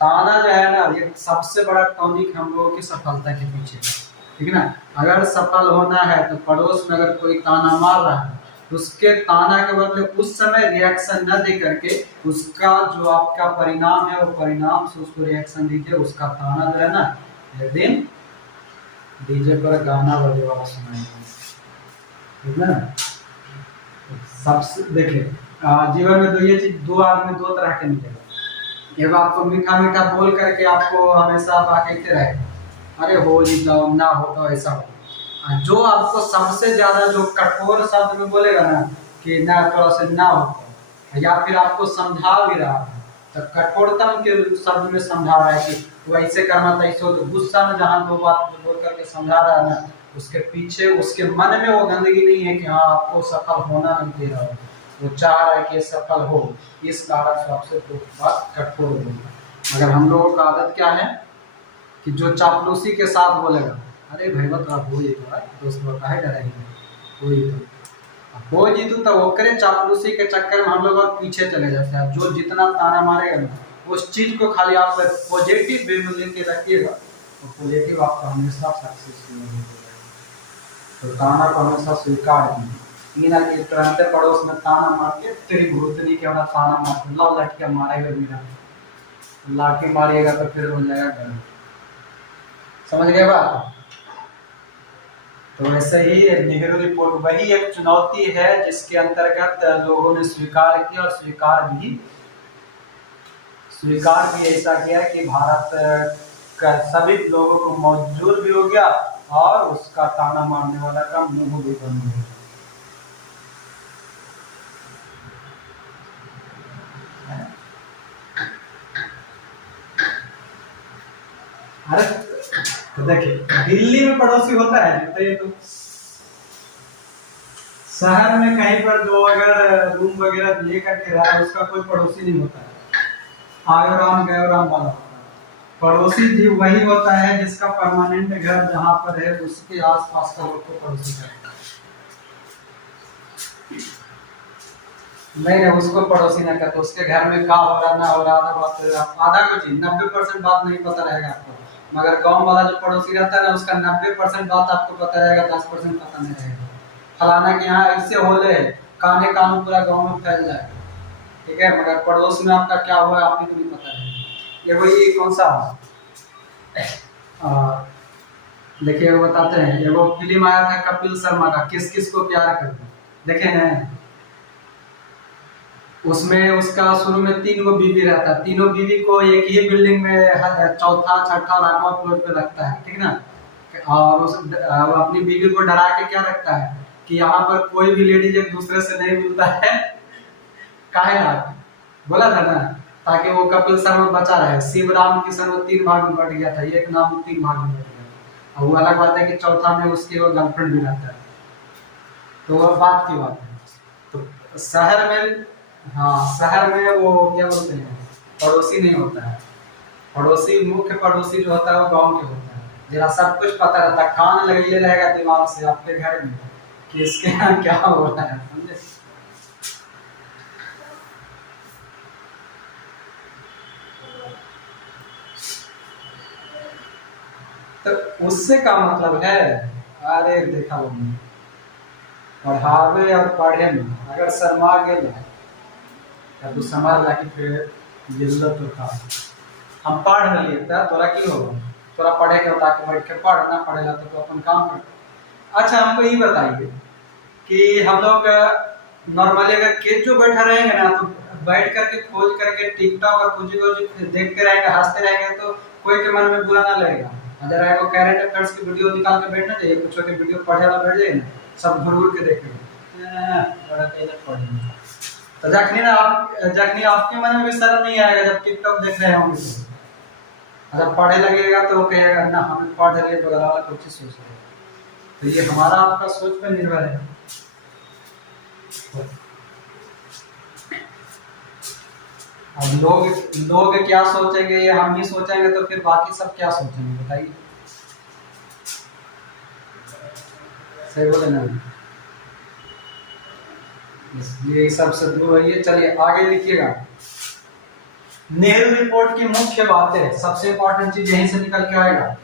ताना जो है ना, ये सबसे बड़ा टॉनिक हम लोगों की सफलता के पीछे है, ठीक है ना। अगर सफल होना है तो पड़ोस में अगर कोई ताना मार रहा है, उसके ताना के बदले उस समय रिएक्शन न दे करके उसका जो आपका परिणाम है वो परिणाम से उसको रिएक्शन दीजिए। उसका ताना जो है ना, एक दिन डीजे पर गाना बजे वाला सुनाएंगे, ठीक है ना। सबसे देखिए जीवन में तो ये चीज, दो आदमी दो तरह के मिलेगा। एगो आपको मीठा मीठा बोल करके आपको हमेशा बाकेते रहे, अरे हो जी तो ना हो तो ऐसा हो। जो आपको सबसे ज्यादा जो कठोर शब्द में बोलेगा ना कि ना थोड़ा से ना हो, या फिर आपको समझा भी रहा है तो कठोरतम के शब्द में समझा रहा है कि वो ऐसे करना था ऐसे हो, तो गुस्सा में जहाँ दो बात बोल करके समझा रहा है ना, उसके पीछे उसके मन में वो गंदगी नहीं है कि हाँ आपको सफल होना नहीं दे रहा हो, वो चाह रहा है कि सफल हो, इस कारण से आपसे तो बात कठोर होगी। मगर हम लोगों का आदत क्या है कि जो चापलूसी के साथ बोलेगा, अरे भैया तो हो ही तो दोस्त लोग काहे डरेंगे, हो ही तो हो जीतू, तो ओकरे चापलूसी के चक्कर में हम लोग और पीछे चले जाते हैं। जो जितना ताना मारेगा ना, उस चीज को खाली आप पॉजिटिव वे में लेके रखिएगा तो पॉजिटिव आपका हमेशा सक्सेसफुल होगा। तो ताना को हमेशा स्वीकार कीजिए, ना कि तुरंत पड़ोस में ताना मार के तेरी भूतनी के वाला ताना मार के लाओ लटके मारेगा, मेरा लाठी मारिएगा तो फिर हो जाएगा गर्म। समझ गए बात। तो वैसे ही नेहरू रिपोर्ट वही एक चुनौती है जिसके अंतर्गत लोगों ने स्वीकार किया, और स्वीकार भी ऐसा किया कि भारत का सभी लोगों को मौजूद भी हो गया और उसका ताना मारने वाला का मुंह भी बंद हो गया। अरे तो देखिए दिल्ली में पड़ोसी होता है, तो ये तो शहर में कहीं पर जो अगर रूम वगैरह लेकर के रहा है उसका कोई पड़ोसी नहीं होता है, आयो राम गयो राम वाला होता है। पड़ोसी जी वही होता है जिसका परमानेंट घर जहाँ पर है उसके आसपास का लोग को पड़ोसी करता है। नहीं उसको पड़ोसी ना करते, उसके घर में क्या हो रहा ना हो रहा, आधा कुछ 90% बात नहीं पता रहेगा आपको। मगर गांव वाला जो पड़ोसी रहता है ना, उसका 90% बात आपको पता रहेगा, 10% पता नहीं रहेगा। फलाना के यहाँ ऐसे हो ले काने कानून पूरा गांव में फैल जाए, ठीक है, मगर पड़ोस में आपका क्या हुआ आपको तो नहीं पता रहेगा। ये वही कौन सा देखिए वो बताते हैं, एगो फिल्म आया था कपिल शर्मा का, किस किस को प्यार करते, देखे हैं। उसमें उसका शुरू में 3 गो बीवी रहता है, तीनों बीवी को एक ही बिल्डिंग में चौथा छठा और 8वां फ्लोर पे रखता है, ठीक ना। और वो अपनी बीवी को डरा के क्या रखता है कि यहाँ पर कोई भी लेडीज एक दूसरे से नहीं मिलता है, काहे ना बोला था ना, ताकि वो कपिल शर्मा बचा रहे। शिव राम किशन वो 3 भाग में बट गया था, एक नाम 3 भाग में बट गया। और वो अलग बात है कि चौथा में उसकी वो गर्लफ्रेंड भी रहता है, तो वो बात की बात है। तो शहर में, हाँ शहर में वो क्या बोलते हैं, पड़ोसी नहीं होता है। पड़ोसी मुख्य पड़ोसी जो होता है वो गांव के होता है, जरा सब कुछ पता रहता है, कान लगे रहेगा दिमाग से आपके घर में कि इसके यहाँ क्या हो रहा है, समझे। तो उससे का मतलब है, अरे देखा लोग पढ़ावे और पढ़े में अगर शर्मा गेल तो समझ ला कि फिर जिल्लत होता। हम पढ़ लिए तोरा की होगा, थोड़ा पढ़ेगा ताकि बैठ के पढ़ना पड़ेगा तो अपन काम कर। अच्छा हमको ये बताइए कि हम लोग नॉर्मली अगर खेत जो बैठा रहेंगे ना तो बैठ करके खोज करके टिकटॉक और कुछ कुछ देखते रहेंगे हंसते रहेंगे तो कोई के मन में बुरा ना लगेगा। अगर आपको करंट अफेयर्स की वीडियो निकाल के बैठना चाहिए, कुछ के वीडियो पढ़े वाला बैठ जाए ना सब घूर घूर के देखेंगे बड़ा कैसे पढ़ेंगे। तो जखनी आपके मन में भी शर्म नहीं आएगा जब टिकटॉक देख रहे होंगे तो अगर पढ़े लगेगा तो कहेगा ना हमें पढ़ रहे बगल वाला कुछ सोच रहे। तो ये हमारा आपका सोच पर निर्भर है। अब लोग क्या सोचेंगे ये हम ही सोचेंगे तो फिर बाकी सब क्या सोचेंगे बताइए। सही बोले ना, ये सबसे दूर है। चलिए आगे लिखिएगा। नेहरू रिपोर्ट की मुख्य बातें, सबसे इंपॉर्टेंट चीज यहीं से निकल के आएगा।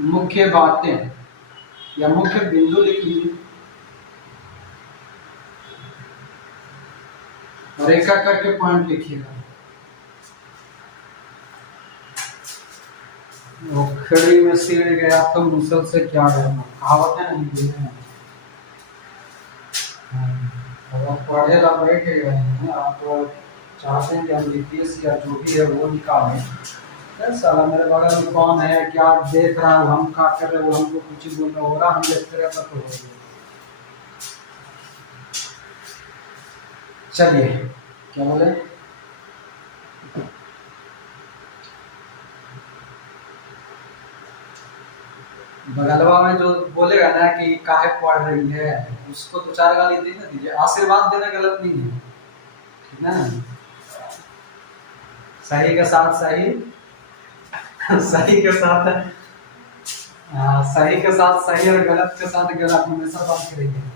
मुख्य बातें या मुख्य बिंदु लिखिए और एक एक करके पॉइंट लिखिएगा। खड़ी में सिर गया तो मुसल से क्या डरना, कहावत है ना। अब आप पढ़े ला बैठे गए हैं, आप चाहते हैं कि हम यूपीएससी या जो भी है वो निकालें। साला मेरे बगल में कौन है, क्या देख रहा है, हम क्या कर रहे हैं, वो हमको कुछ ही बोल रहा हो रहा, हम देखते रहता तो हो गया। चलिए क्या बोले, बगलवा में जो बोलेगा ना कि काहे पढ़ रही है उसको तो चार गाली दे ना दीजिए। आशीर्वाद देना गलत नहीं है, ठीक ना। सही के साथ सही, सही के साथ सही के साथ सही और गलत के साथ गलत हमेशा बात करेंगे।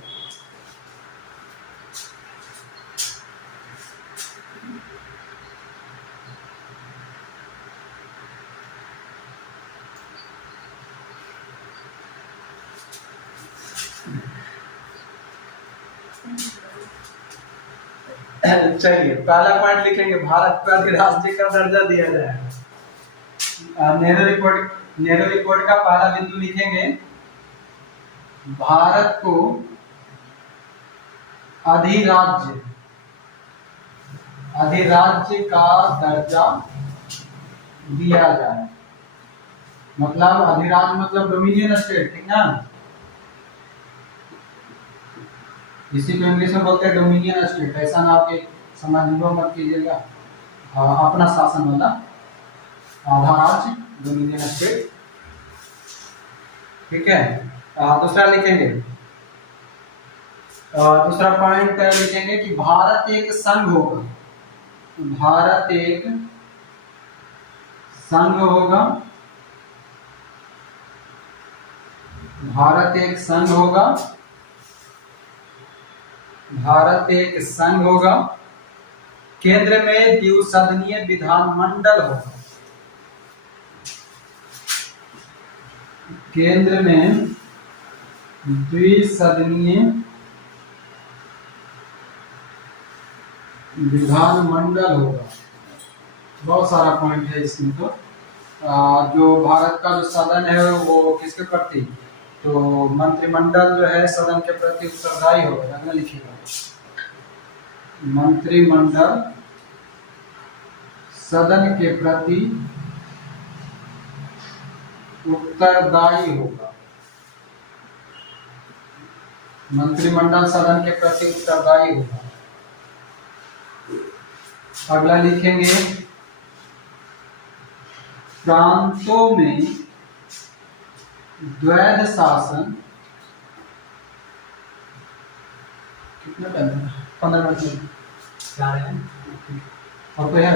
चलिए पहला पॉइंट लिखेंगे, भारत को अधिराज्य का दर्जा दिया जाए। नेहरू रिपोर्ट का पहला बिंदु लिखेंगे, भारत को अधिराज्य का दर्जा दिया जाए। मतलब अधिराज्य मतलब डोमिनियन स्टेट, ठीक ना। इसी को इंग्लिश में बोलते हैं डोमिनियन स्टेट। ऐसा ना आपके समझ मत कीजिएगा, अपना शासन वाला आधा राज्य डोमिनियन स्टेट, ठीक है। दूसरा लिखेंगे, दूसरा पॉइंट लिखेंगे कि भारत एक संघ होगा। भारत एक संघ होगा, भारत एक संघ होगा, भारत एक संघ होगा। केंद्र में द्विसदनीय विधानमंडल होगा। केंद्र में द्विसदनीय विधानमंडल होगा। बहुत सारा पॉइंट है इसमें। तो जो भारत का जो सदन है वो किसके प्रति, तो मंत्रिमंडल जो है सदन के प्रति उत्तरदायी होगा। लगना लिखिएगा, मंत्रिमंडल सदन के प्रति उत्तरदायी होगा। मंत्रिमंडल सदन के प्रति उत्तरदायी होगा। अगला लिखेंगे, प्रांतों में द्वैध शासन, कितना टाइम है, 15 मिनट जा रहे हैं और कोई है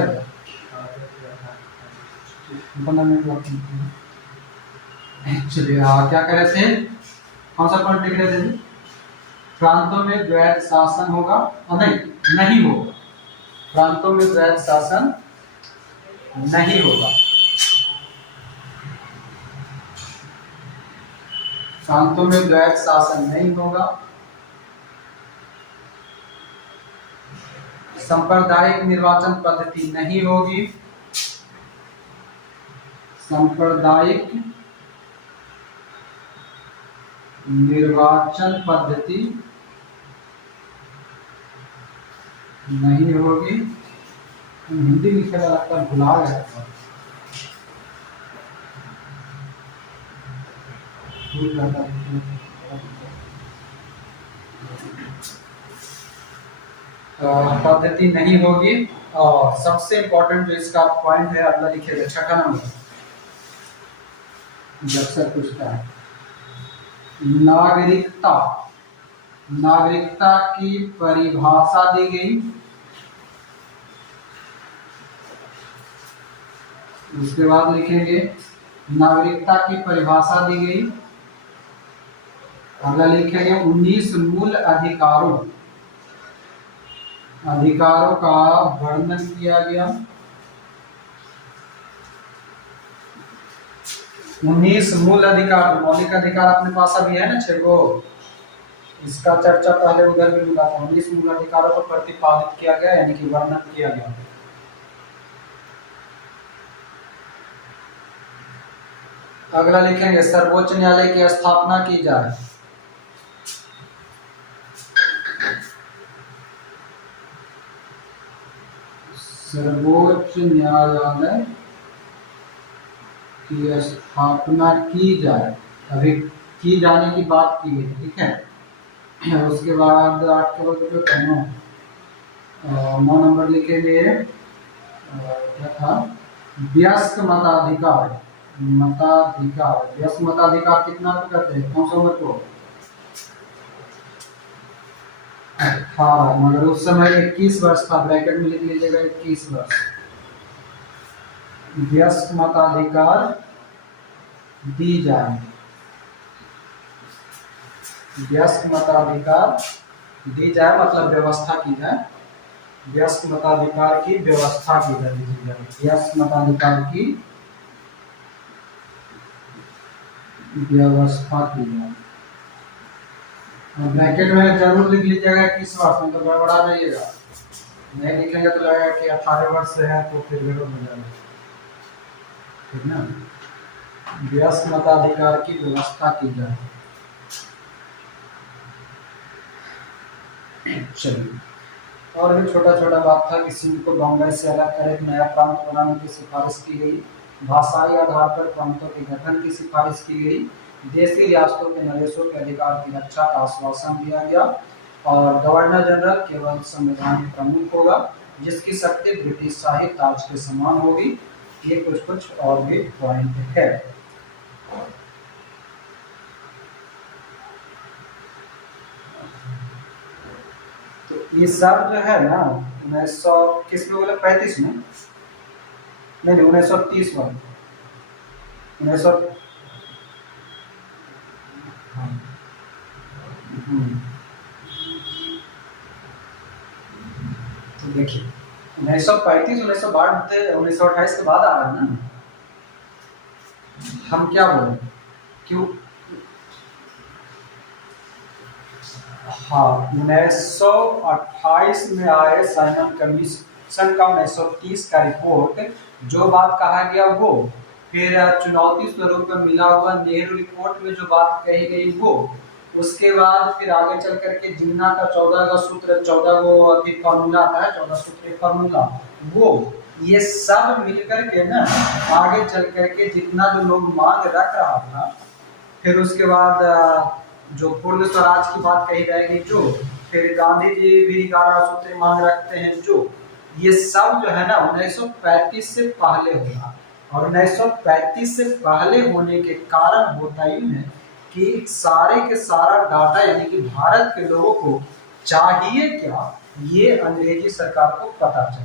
15 मिनट। चलिए क्या कर रहे थे, कौन सा पॉइंट लिख रहे थे। प्रांतों में द्वैध शासन होगा, नहीं होगा। प्रांतों में द्वैध शासन नहीं होगा। प्रांतों में द्वैध शासन नहीं होगा। सांप्रदायिक निर्वाचन पद्धति नहीं होगी। सांप्रदायिक निर्वाचन पद्धति नहीं होगी। हिंदी लिखेगा लगता है, भुला गया था। पद्धति नहीं होगी। और सबसे इंपॉर्टेंट जो इसका पॉइंट है अगला लिखिएगा, छठा नंबर, जब से पूछता है नागरिकता। नागरिकता की परिभाषा दी गई। उसके बाद लिखेंगे नागरिकता की परिभाषा दी गई। अगला लिखेंगे 19 मूल अधिकारों का वर्णन किया गया। 19 मूल अधिकार, मौलिक अधिकार अपने पास अभी है ना 6 गो, इसका चर्चा पहले उधर भी मिला था। 19 मूल अधिकारों को प्रतिपादित किया गया, यानी कि वर्णन किया गया। अगला लिखेंगे सर्वोच्च न्यायालय की स्थापना की जाए। सर्वोच्च न्यायालय की स्थापना की जाए। अभी की जाने की बात की गई, ठीक है। उसके बाद 8 के बाद जो कहना 9 नंबर लिखेंगे क्या था, व्यस्क मताधिकार। व्यस्क मताधिकार कितना को कहते हैं, कौन सा नंबर को, 18, मगर उस समय 21 वर्ष था, ब्रैकेट में लिख लीजिएगा 21 वर्ष। व्यस्क मताधिकार दी जाए। व्यस्क मताधिकार दी जाए मतलब व्यवस्था की जाए। व्यस्क मताधिकार की व्यवस्था की जाए। व्यस्क मताधिकार की व्यवस्था की जाए। ब्रैकेट में जरूर लिख लीजिएगा 21 वर्ष, में तो गड़बड़ा जाइएगा। नहीं लिखेंगे तो लगेगा कि 18 वर्ष से है, तो फिर गड़बड़ हो जाएगा, ठीक ना। व्यस्क मताधिकार की व्यवस्था की जाए। चलिए, और भी छोटा छोटा बात था कि सिंध को बॉम्बे से अलग कर एक नया प्रांत बनाने की सिफारिश की गई। भाषाई आधार पर प्रांतों के गठन की सिफारिश की गई। देशी रियासतों के नरेशों के अधिकार की रक्षा का आश्वासन दिया गया। और गवर्नर जनरल केवल संवैधानिक प्रमुख होगा, जिसकी शक्ति ब्रिटिश शाही ताज के समान होगी। ये कुछ और भी पॉइंट है। तो ये सब जो है ना 1900 किस में बोले, 35 में नहीं 1930 में 1900 तो देखिए 1935 1962 1928 के बाद आ रहा है ना। हम क्या बोले, क्यों, हाँ 1928 में आए साइमन कमीशन का 1930 का रिपोर्ट, जो बात कहा गया वो, फिर चुनौती स्वरूप में मिला हुआ नेहरू रिपोर्ट में जो बात कही गई वो, उसके बाद फिर आगे चल करके जिन्ना का 14 का सूत्र, 14 वो अभी फॉर्मूला आता है, 14 सूत्र फॉर्मूला, वो ये सब मिलकर के ना आगे चल करके जितना जो लोग मांग रख रहा था, फिर उसके बाद जो पूर्ण स्वराज की बात कही जाएगी, जो फिर गांधी जी भी 11 सूत्र मांग रखते हैं, जो ये सब जो है ना 1935 से पहले होगा। और 1935 से पहले होने के कारण होता ही है कि सारे के सारा डाटा, यानी कि भारत के लोगों को चाहिए क्या, ये अंग्रेजी सरकार को पता चले,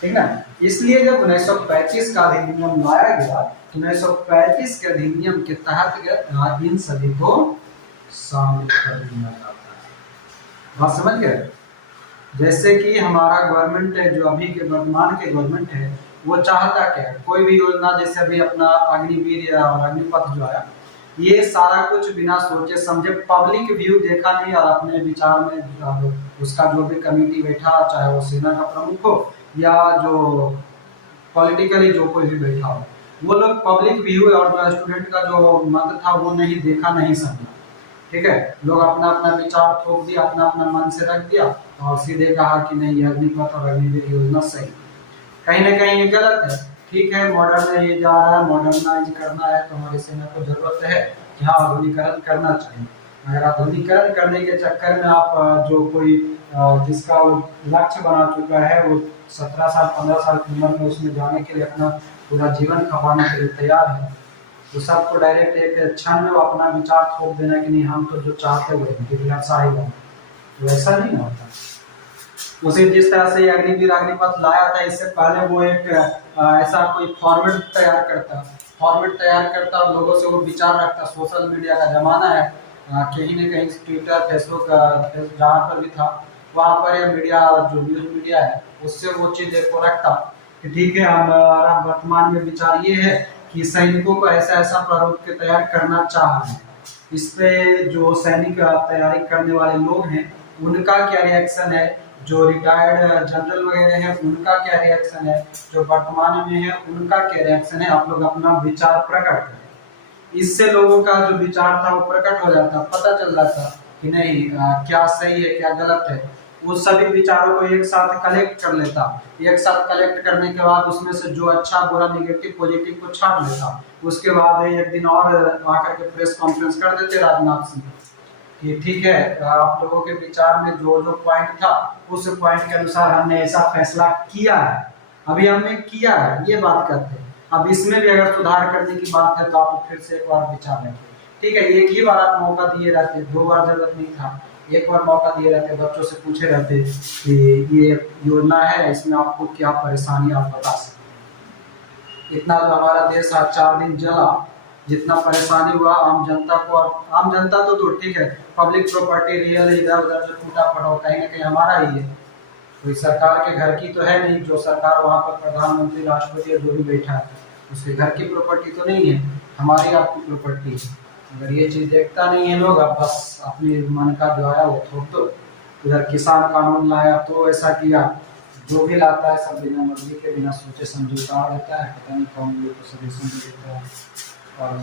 ठीक ना। इसलिए जब 1935 का अधिनियम लाया गया, 1935 के अधिनियम के तहत इन सभी को शामिल कर दिया जाता है। बात समझ गए। जैसे कि हमारा गवर्नमेंट है, जो अभी के वर्तमान के गवर्नमेंट है, वो चाहता क्या है, कोई भी योजना, जैसे अभी अपना अग्निवीर और अग्निपथ जो आया, ये सारा कुछ बिना सोचे समझे पब्लिक व्यू देखा नहीं, और अपने विचार में उसका जो भी कमेटी बैठा, चाहे वो सेना का प्रमुख हो या जो पॉलिटिकली जो कोई भी बैठा हो, वो लोग पब्लिक व्यू और जो स्टूडेंट का जो मत था वो नहीं देखा, नहीं समझा। ठीक है, लोग अपना अपना विचार थोप दिया, अपना अपना मन से रख दिया और सीधे कहा कि नहीं ये अग्निपथ और अग्निवीर योजना सही। कहीं ना कहीं ये गलत है। ठीक है, मॉडर्न ये जा रहा है, मॉडर्नाइज करना है तो हमारी सेना को जरूरत है कि हाँ आधुनिकीकरण करना चाहिए। अगर आधुनिकीकरण करने के चक्कर में आप जो कोई जिसका वो लक्ष्य बना चुका है, वो 17 साल 15 साल की उम्र में उसमें जाने के लिए अपना पूरा जीवन खपाने के लिए तैयार है, तो सबको डायरेक्ट एक क्षण में वो अपना विचार थोप देना कि नहीं हम तो जो चाहते हुए शाही बने, तो ऐसा नहीं होता। उसे जिस तरह से अग्निवीर अग्निपथ लाया था, इससे पहले वो एक ऐसा कोई फॉर्मेट तैयार करता और लोगों से वो विचार रखता। सोशल मीडिया का जमाना है, कहीं ना कहीं ट्विटर फेसबुक जहाँ पर भी था वहाँ पर ये मीडिया जो न्यूज मीडिया है उससे वो चीज़ को रखता कि ठीक है हमारा वर्तमान में विचार ये है कि सैनिकों को ऐसा ऐसा प्रारूप के तैयार करना चाह रहे हैं। इस पे जो सैनिक तैयारी करने वाले लोग हैं उनका क्या रिएक्शन है, जो रिटायर्ड जनरल वगैरह हैं उनका क्या रिएक्शन है, जो वर्तमान में है उनका क्या रिएक्शन है, आप लोग अपना विचार प्रकट करें। इससे लोगों का जो विचार था वो प्रकट हो जाता, पता चल जाता कि नहीं क्या सही है क्या गलत है। वो सभी विचारों को एक साथ कलेक्ट कर लेता, एक साथ कलेक्ट करने के बाद उसमें से जो अच्छा बुरा निगेटिव पॉजिटिव को छांट लेता। उसके बाद एक दिन और आकर के प्रेस कॉन्फ्रेंस कर देते राजनाथ सिंह कि ठीक है आप लोगों के विचार में जो जो पॉइंट था उस पॉइंट के अनुसार हमने ऐसा फैसला किया है, अभी हमने किया है, ये बात करते हैं। अब इसमें भी अगर सुधार करने की बात है तो आप फिर से एक बार विचार लेंगे। ठीक है, एक ही बार आप मौका दिए रहते, 2 बार जरूरत नहीं था, एक बार मौका दिए रहते, बच्चों से पूछे रहते कि ये योजना है इसमें आपको क्या परेशानी आप बता सकते। इतना तो हमारा देश आज 4 दिन जला, जितना परेशानी हुआ आम जनता को, और आम जनता तो ठीक है, पब्लिक प्रॉपर्टी रियल इधर उधर जो टूटा पड़ा कहीं ना कहीं हमारा ही है, कोई सरकार के घर की तो है नहीं। जो सरकार वहाँ पर प्रधानमंत्री राष्ट्रपति जो भी बैठा है उसके घर की प्रॉपर्टी तो नहीं है, हमारी आपकी प्रॉपर्टी है। अगर ये चीज़ देखता नहीं है लोग, अब बस अपने मन का जो आया वो थोप दो। इधर किसान कानून लाया तो ऐसा किया, जो भी लाता है सब बिना मर्जी के बिना सोचे समझे उतार देता है, पता नहीं कौन लोग को सजेशन देता है। और